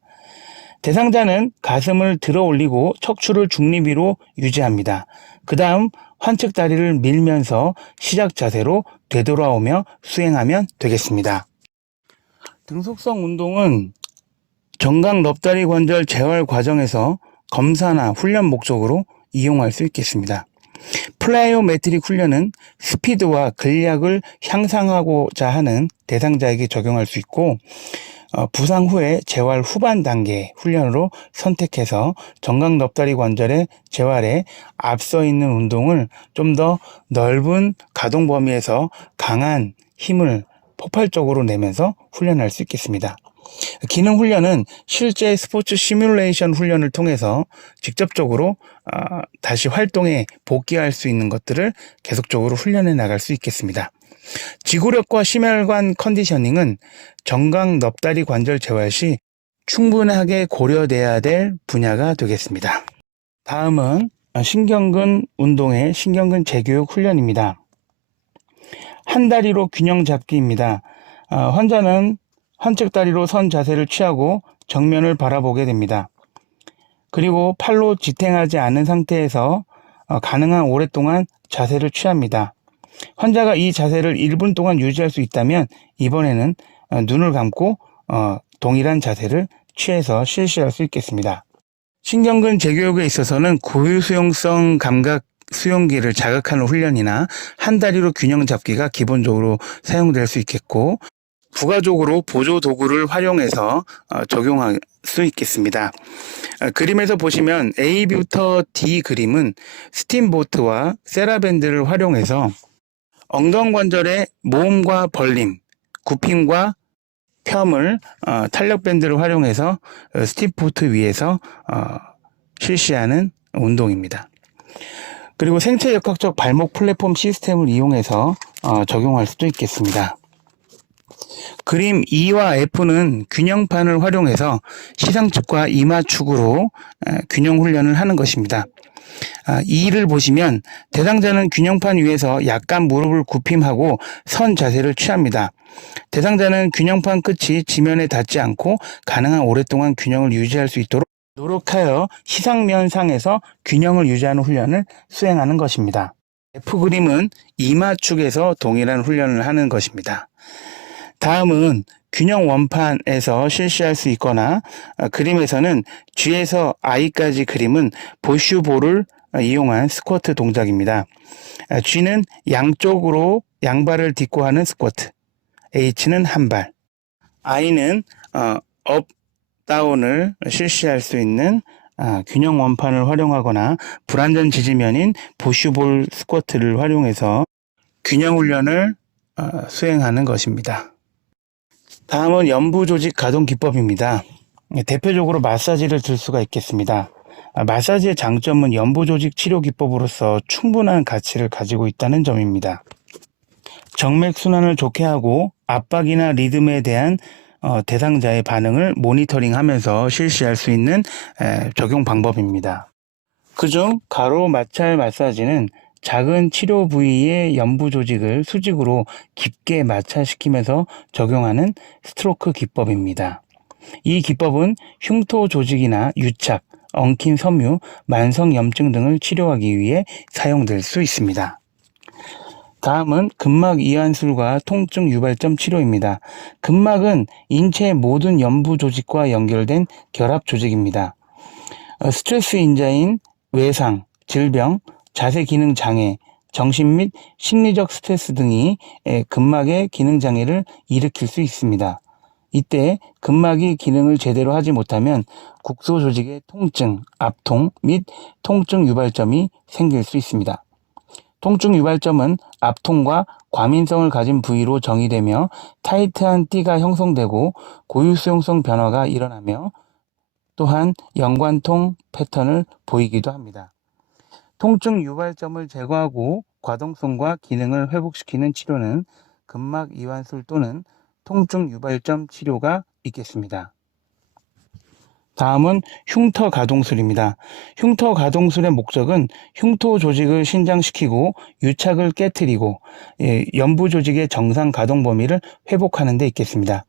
대상자는 가슴을 들어 올리고 척추를 중립 위로 유지합니다. 그 다음 환측 다리를 밀면서 시작 자세로 되돌아오며 수행하면 되겠습니다. 등속성 운동은 정강 넙다리 관절 재활 과정에서 검사나 훈련 목적으로 이용할 수 있겠습니다. 플라이오메트릭 훈련은 스피드와 근력을 향상하고자 하는 대상자에게 적용할 수 있고, 부상 후에 재활 후반 단계 훈련으로 선택해서 정강 넙다리 관절의 재활에 앞서 있는 운동을 좀 더 넓은 가동 범위에서 강한 힘을 폭발적으로 내면서 훈련할 수 있겠습니다. 기능 훈련은 실제 스포츠 시뮬레이션 훈련을 통해서 직접적으로 다시 활동에 복귀할 수 있는 것들을 계속적으로 훈련해 나갈 수 있겠습니다. 지구력과 심혈관 컨디셔닝은 정강 넙다리 관절 재활 시 충분하게 고려돼야 될 분야가 되겠습니다. 다음은 신경근 운동의 신경근 재교육 훈련입니다. 한 다리로 균형 잡기입니다. 환자는 환측 다리로 선 자세를 취하고 정면을 바라보게 됩니다. 그리고 팔로 지탱하지 않은 상태에서 가능한 오랫동안 자세를 취합니다. 환자가 이 자세를 1분 동안 유지할 수 있다면 이번에는 눈을 감고 동일한 자세를 취해서 실시할 수 있겠습니다. 신경근 재교육에 있어서는 고유수용성 감각 수용기를 자극하는 훈련이나 한 다리로 균형 잡기가 기본적으로 사용될 수 있겠고, 부가적으로 보조 도구를 활용해서 적용할 수 있겠습니다. 그림에서 보시면 A부터 D 그림은 스팀보트와 세라밴드를 활용해서 엉덩관절의 모음과 벌림, 굽힘과 펴을 탄력 밴드를 활용해서 스티프푸트 위에서 실시하는 운동입니다. 그리고 생체 역학적 발목 플랫폼 시스템을 이용해서 적용할 수도 있겠습니다. 그림 E와 F는 균형판을 활용해서 시상축과 이마축으로 균형 훈련을 하는 것입니다. E를 보시면 대상자는 균형판 위에서 약간 무릎을 굽힘하고 선 자세를 취합니다. 대상자는 균형판 끝이 지면에 닿지 않고 가능한 오랫동안 균형을 유지할 수 있도록 노력하여 시상면상에서 균형을 유지하는 훈련을 수행하는 것입니다. F 그림은 이마축에서 동일한 훈련을 하는 것입니다. 다음은 균형 원판에서 실시할 수 있거나 그림에서는 G에서 I까지 그림은 보슈볼을 이용한 스쿼트 동작입니다. G는 양쪽으로 양발을 딛고 하는 스쿼트, H는 한 발, I는 업, 다운을 실시할 수 있는 균형 원판을 활용하거나 불완전 지지면인 보슈볼 스쿼트를 활용해서 균형 훈련을 수행하는 것입니다. 다음은 연부 조직 가동 기법입니다. 대표적으로 마사지를 들 수가 있겠습니다. 마사지의 장점은 연부 조직 치료 기법으로서 충분한 가치를 가지고 있다는 점입니다. 정맥 순환을 좋게 하고 압박이나 리듬에 대한 대상자의 반응을 모니터링하면서 실시할 수 있는 적용 방법입니다. 그중 가로 마찰 마사지는 작은 치료 부위의 연부 조직을 수직으로 깊게 마찰시키면서 적용하는 스트로크 기법입니다. 이 기법은 흉터 조직이나 유착, 엉킨 섬유, 만성염증 등을 치료하기 위해 사용될 수 있습니다. 다음은 근막 이완술과 통증 유발점 치료입니다. 근막은 인체의 모든 연부 조직과 연결된 결합 조직입니다. 스트레스 인자인 외상, 질병, 자세 기능 장애, 정신 및 심리적 스트레스 등이 근막의 기능 장애를 일으킬 수 있습니다. 이때 근막이 기능을 제대로 하지 못하면 국소 조직의 통증, 압통 및 통증 유발점이 생길 수 있습니다. 통증 유발점은 압통과 과민성을 가진 부위로 정의되며 타이트한 띠가 형성되고 고유수용성 변화가 일어나며 또한 연관통 패턴을 보이기도 합니다. 통증 유발점을 제거하고 과동성과 기능을 회복시키는 치료는 근막 이완술 또는 통증 유발점 치료가 있겠습니다. 다음은 흉터 가동술입니다. 흉터 가동술의 목적은 흉터 조직을 신장시키고 유착을 깨트리고 연부 조직의 정상 가동 범위를 회복하는 데 있겠습니다.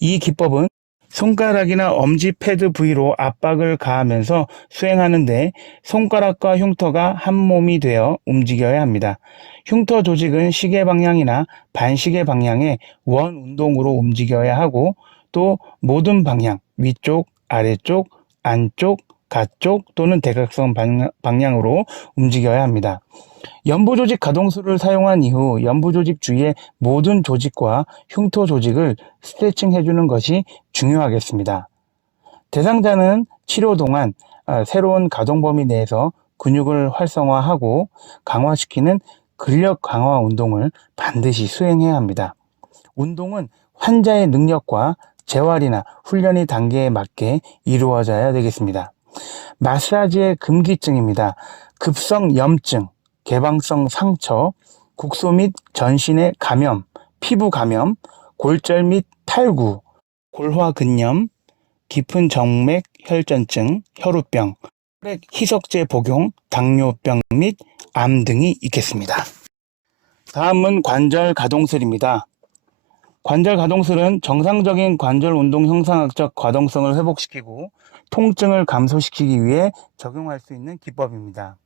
이 기법은 손가락이나 엄지 패드 부위로 압박을 가하면서 수행하는데 손가락과 흉터가 한 몸이 되어 움직여야 합니다. 흉터 조직은 시계 방향이나 반시계 방향의 원 운동으로 움직여야 하고 또 모든 방향, 위쪽, 아래쪽, 안쪽, 가쪽 또는 대각선 방향으로 움직여야 합니다. 연부 조직 가동술을 사용한 이후 연부 조직 주위의 모든 조직과 흉터 조직을 스트레칭 해주는 것이 중요하겠습니다. 대상자는 치료 동안 새로운 가동 범위 내에서 근육을 활성화하고 강화시키는 근력 강화 운동을 반드시 수행해야 합니다. 운동은 환자의 능력과 재활이나 훈련의 단계에 맞게 이루어져야 되겠습니다. 마사지의 금기증입니다. 급성 염증, 개방성 상처, 국소 및 전신의 감염, 피부 감염, 골절 및 탈구, 골화근염, 깊은 정맥 혈전증, 혈우병, 혈액 희석제 복용, 당뇨병 및 암 등이 있겠습니다. 다음은 관절 가동술입니다. 관절 가동술은 정상적인 관절 운동 형상학적 가동성을 회복시키고 통증을 감소시키기 위해 적용할 수 있는 기법입니다.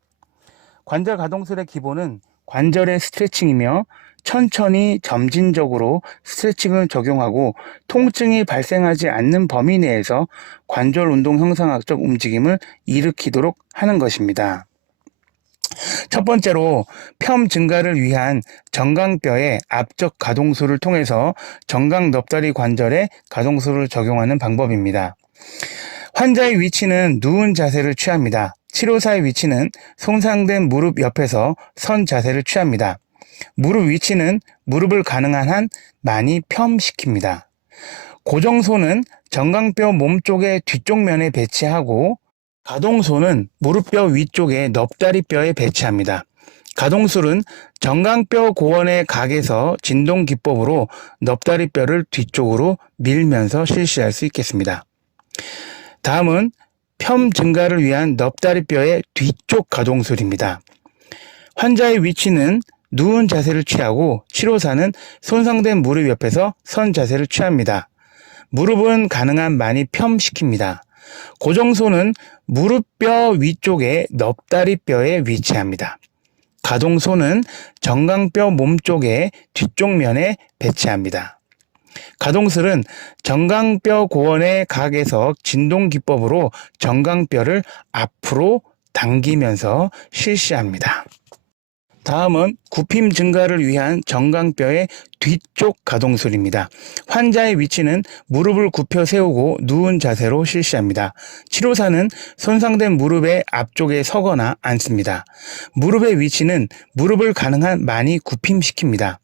관절 가동술의 기본은 관절의 스트레칭이며 천천히 점진적으로 스트레칭을 적용하고 통증이 발생하지 않는 범위 내에서 관절 운동 형상학적 움직임을 일으키도록 하는 것입니다. 첫 번째로 폐 증가를 위한 정강뼈의 앞쪽 가동술을 통해서 정강 넙다리 관절에 가동술을 적용하는 방법입니다. 환자의 위치는 누운 자세를 취합니다. 치료사의 위치는 손상된 무릎 옆에서 선 자세를 취합니다. 무릎 위치는 무릎을 가능한 한 많이 펴시킵니다. 고정손은 정강뼈 몸쪽의 뒤쪽 면에 배치하고 가동손은 무릎뼈 위쪽의 넙다리뼈에 배치합니다. 가동술은 정강뼈 고원의 각에서 진동 기법으로 넙다리뼈를 뒤쪽으로 밀면서 실시할 수 있겠습니다. 다음은 편 증가를 위한 넙다리뼈의 뒤쪽 가동술입니다. 환자의 위치는 누운 자세를 취하고 치료사는 손상된 무릎 옆에서 선 자세를 취합니다. 무릎은 가능한 많이 펴시킵니다. 고정손은 무릎뼈 위쪽의 넙다리뼈에 위치합니다. 가동손은 정강뼈 몸쪽의 뒤쪽 면에 배치합니다. 가동술은 정강뼈 고원의 각에서 진동 기법으로 정강뼈를 앞으로 당기면서 실시합니다. 다음은 굽힘 증가를 위한 정강뼈의 뒤쪽 가동술입니다. 환자의 위치는 무릎을 굽혀 세우고 누운 자세로 실시합니다. 치료사는 손상된 무릎의 앞쪽에 서거나 앉습니다. 무릎의 위치는 무릎을 가능한 많이 굽힘시킵니다.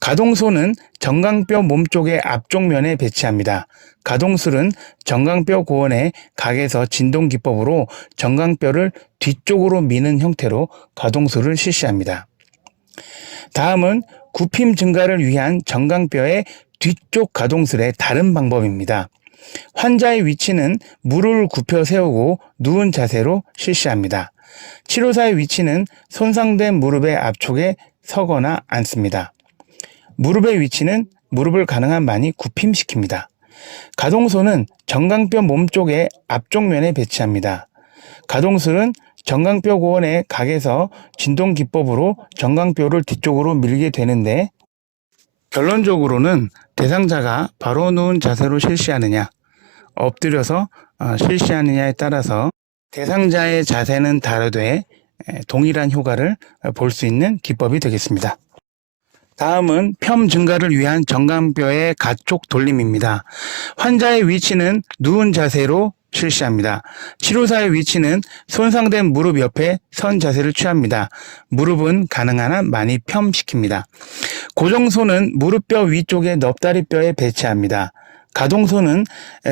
가동손은 정강뼈 몸쪽의 앞쪽 면에 배치합니다. 가동술은 정강뼈 고원의 각에서 진동 기법으로 정강뼈를 뒤쪽으로 미는 형태로 가동술을 실시합니다. 다음은 굽힘 증가를 위한 정강뼈의 뒤쪽 가동술의 다른 방법입니다. 환자의 위치는 무릎을 굽혀 세우고 누운 자세로 실시합니다. 치료사의 위치는 손상된 무릎의 앞쪽에 서거나 앉습니다. 무릎의 위치는 무릎을 가능한 많이 굽힘시킵니다. 가동손은 정강뼈 몸쪽의 앞쪽 면에 배치합니다. 가동술은 정강뼈 고원의 각에서 진동 기법으로 정강뼈를 뒤쪽으로 밀게 되는데 결론적으로는 대상자가 바로 누운 자세로 실시하느냐, 엎드려서 실시하느냐에 따라서 대상자의 자세는 다르되 동일한 효과를 볼 수 있는 기법이 되겠습니다. 다음은 편 증가를 위한 정강뼈의 가쪽 돌림입니다. 환자의 위치는 누운 자세로 실시합니다. 치료사의 위치는 손상된 무릎 옆에 선 자세를 취합니다. 무릎은 가능한 한 많이 펴시킵니다. 고정손은 무릎뼈 위쪽의 넙다리뼈에 배치합니다. 가동손은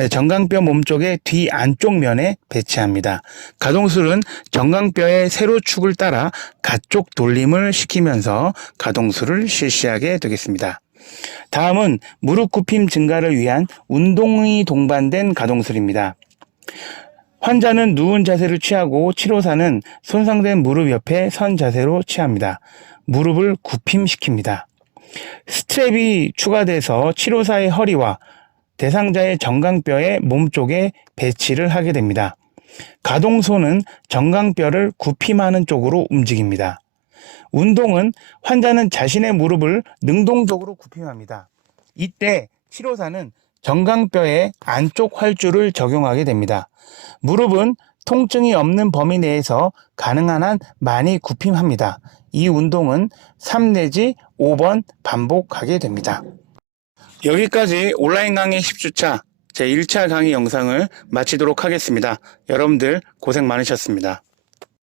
정강뼈 몸쪽의 뒤 안쪽 면에 배치합니다. 가동술은 정강뼈의 세로축을 따라 가쪽 돌림을 시키면서 가동술을 실시하게 되겠습니다. 다음은 무릎 굽힘 증가를 위한 운동이 동반된 가동술입니다. 환자는 누운 자세를 취하고 치료사는 손상된 무릎 옆에 선 자세로 취합니다. 무릎을 굽힘시킵니다. 스트랩이 추가돼서 치료사의 허리와 대상자의 정강뼈의 몸쪽에 배치를 하게 됩니다. 가동손은 정강뼈를 굽힘하는 쪽으로 움직입니다. 운동은 환자는 자신의 무릎을 능동적으로 굽힘합니다. 이때 치료사는 정강뼈의 안쪽 활주를 적용하게 됩니다. 무릎은 통증이 없는 범위 내에서 가능한 한 많이 굽힘합니다. 이 운동은 3 내지 5번 반복하게 됩니다. 여기까지 온라인 강의 10주차 제1차 강의 영상을 마치도록 하겠습니다. 여러분들 고생 많으셨습니다.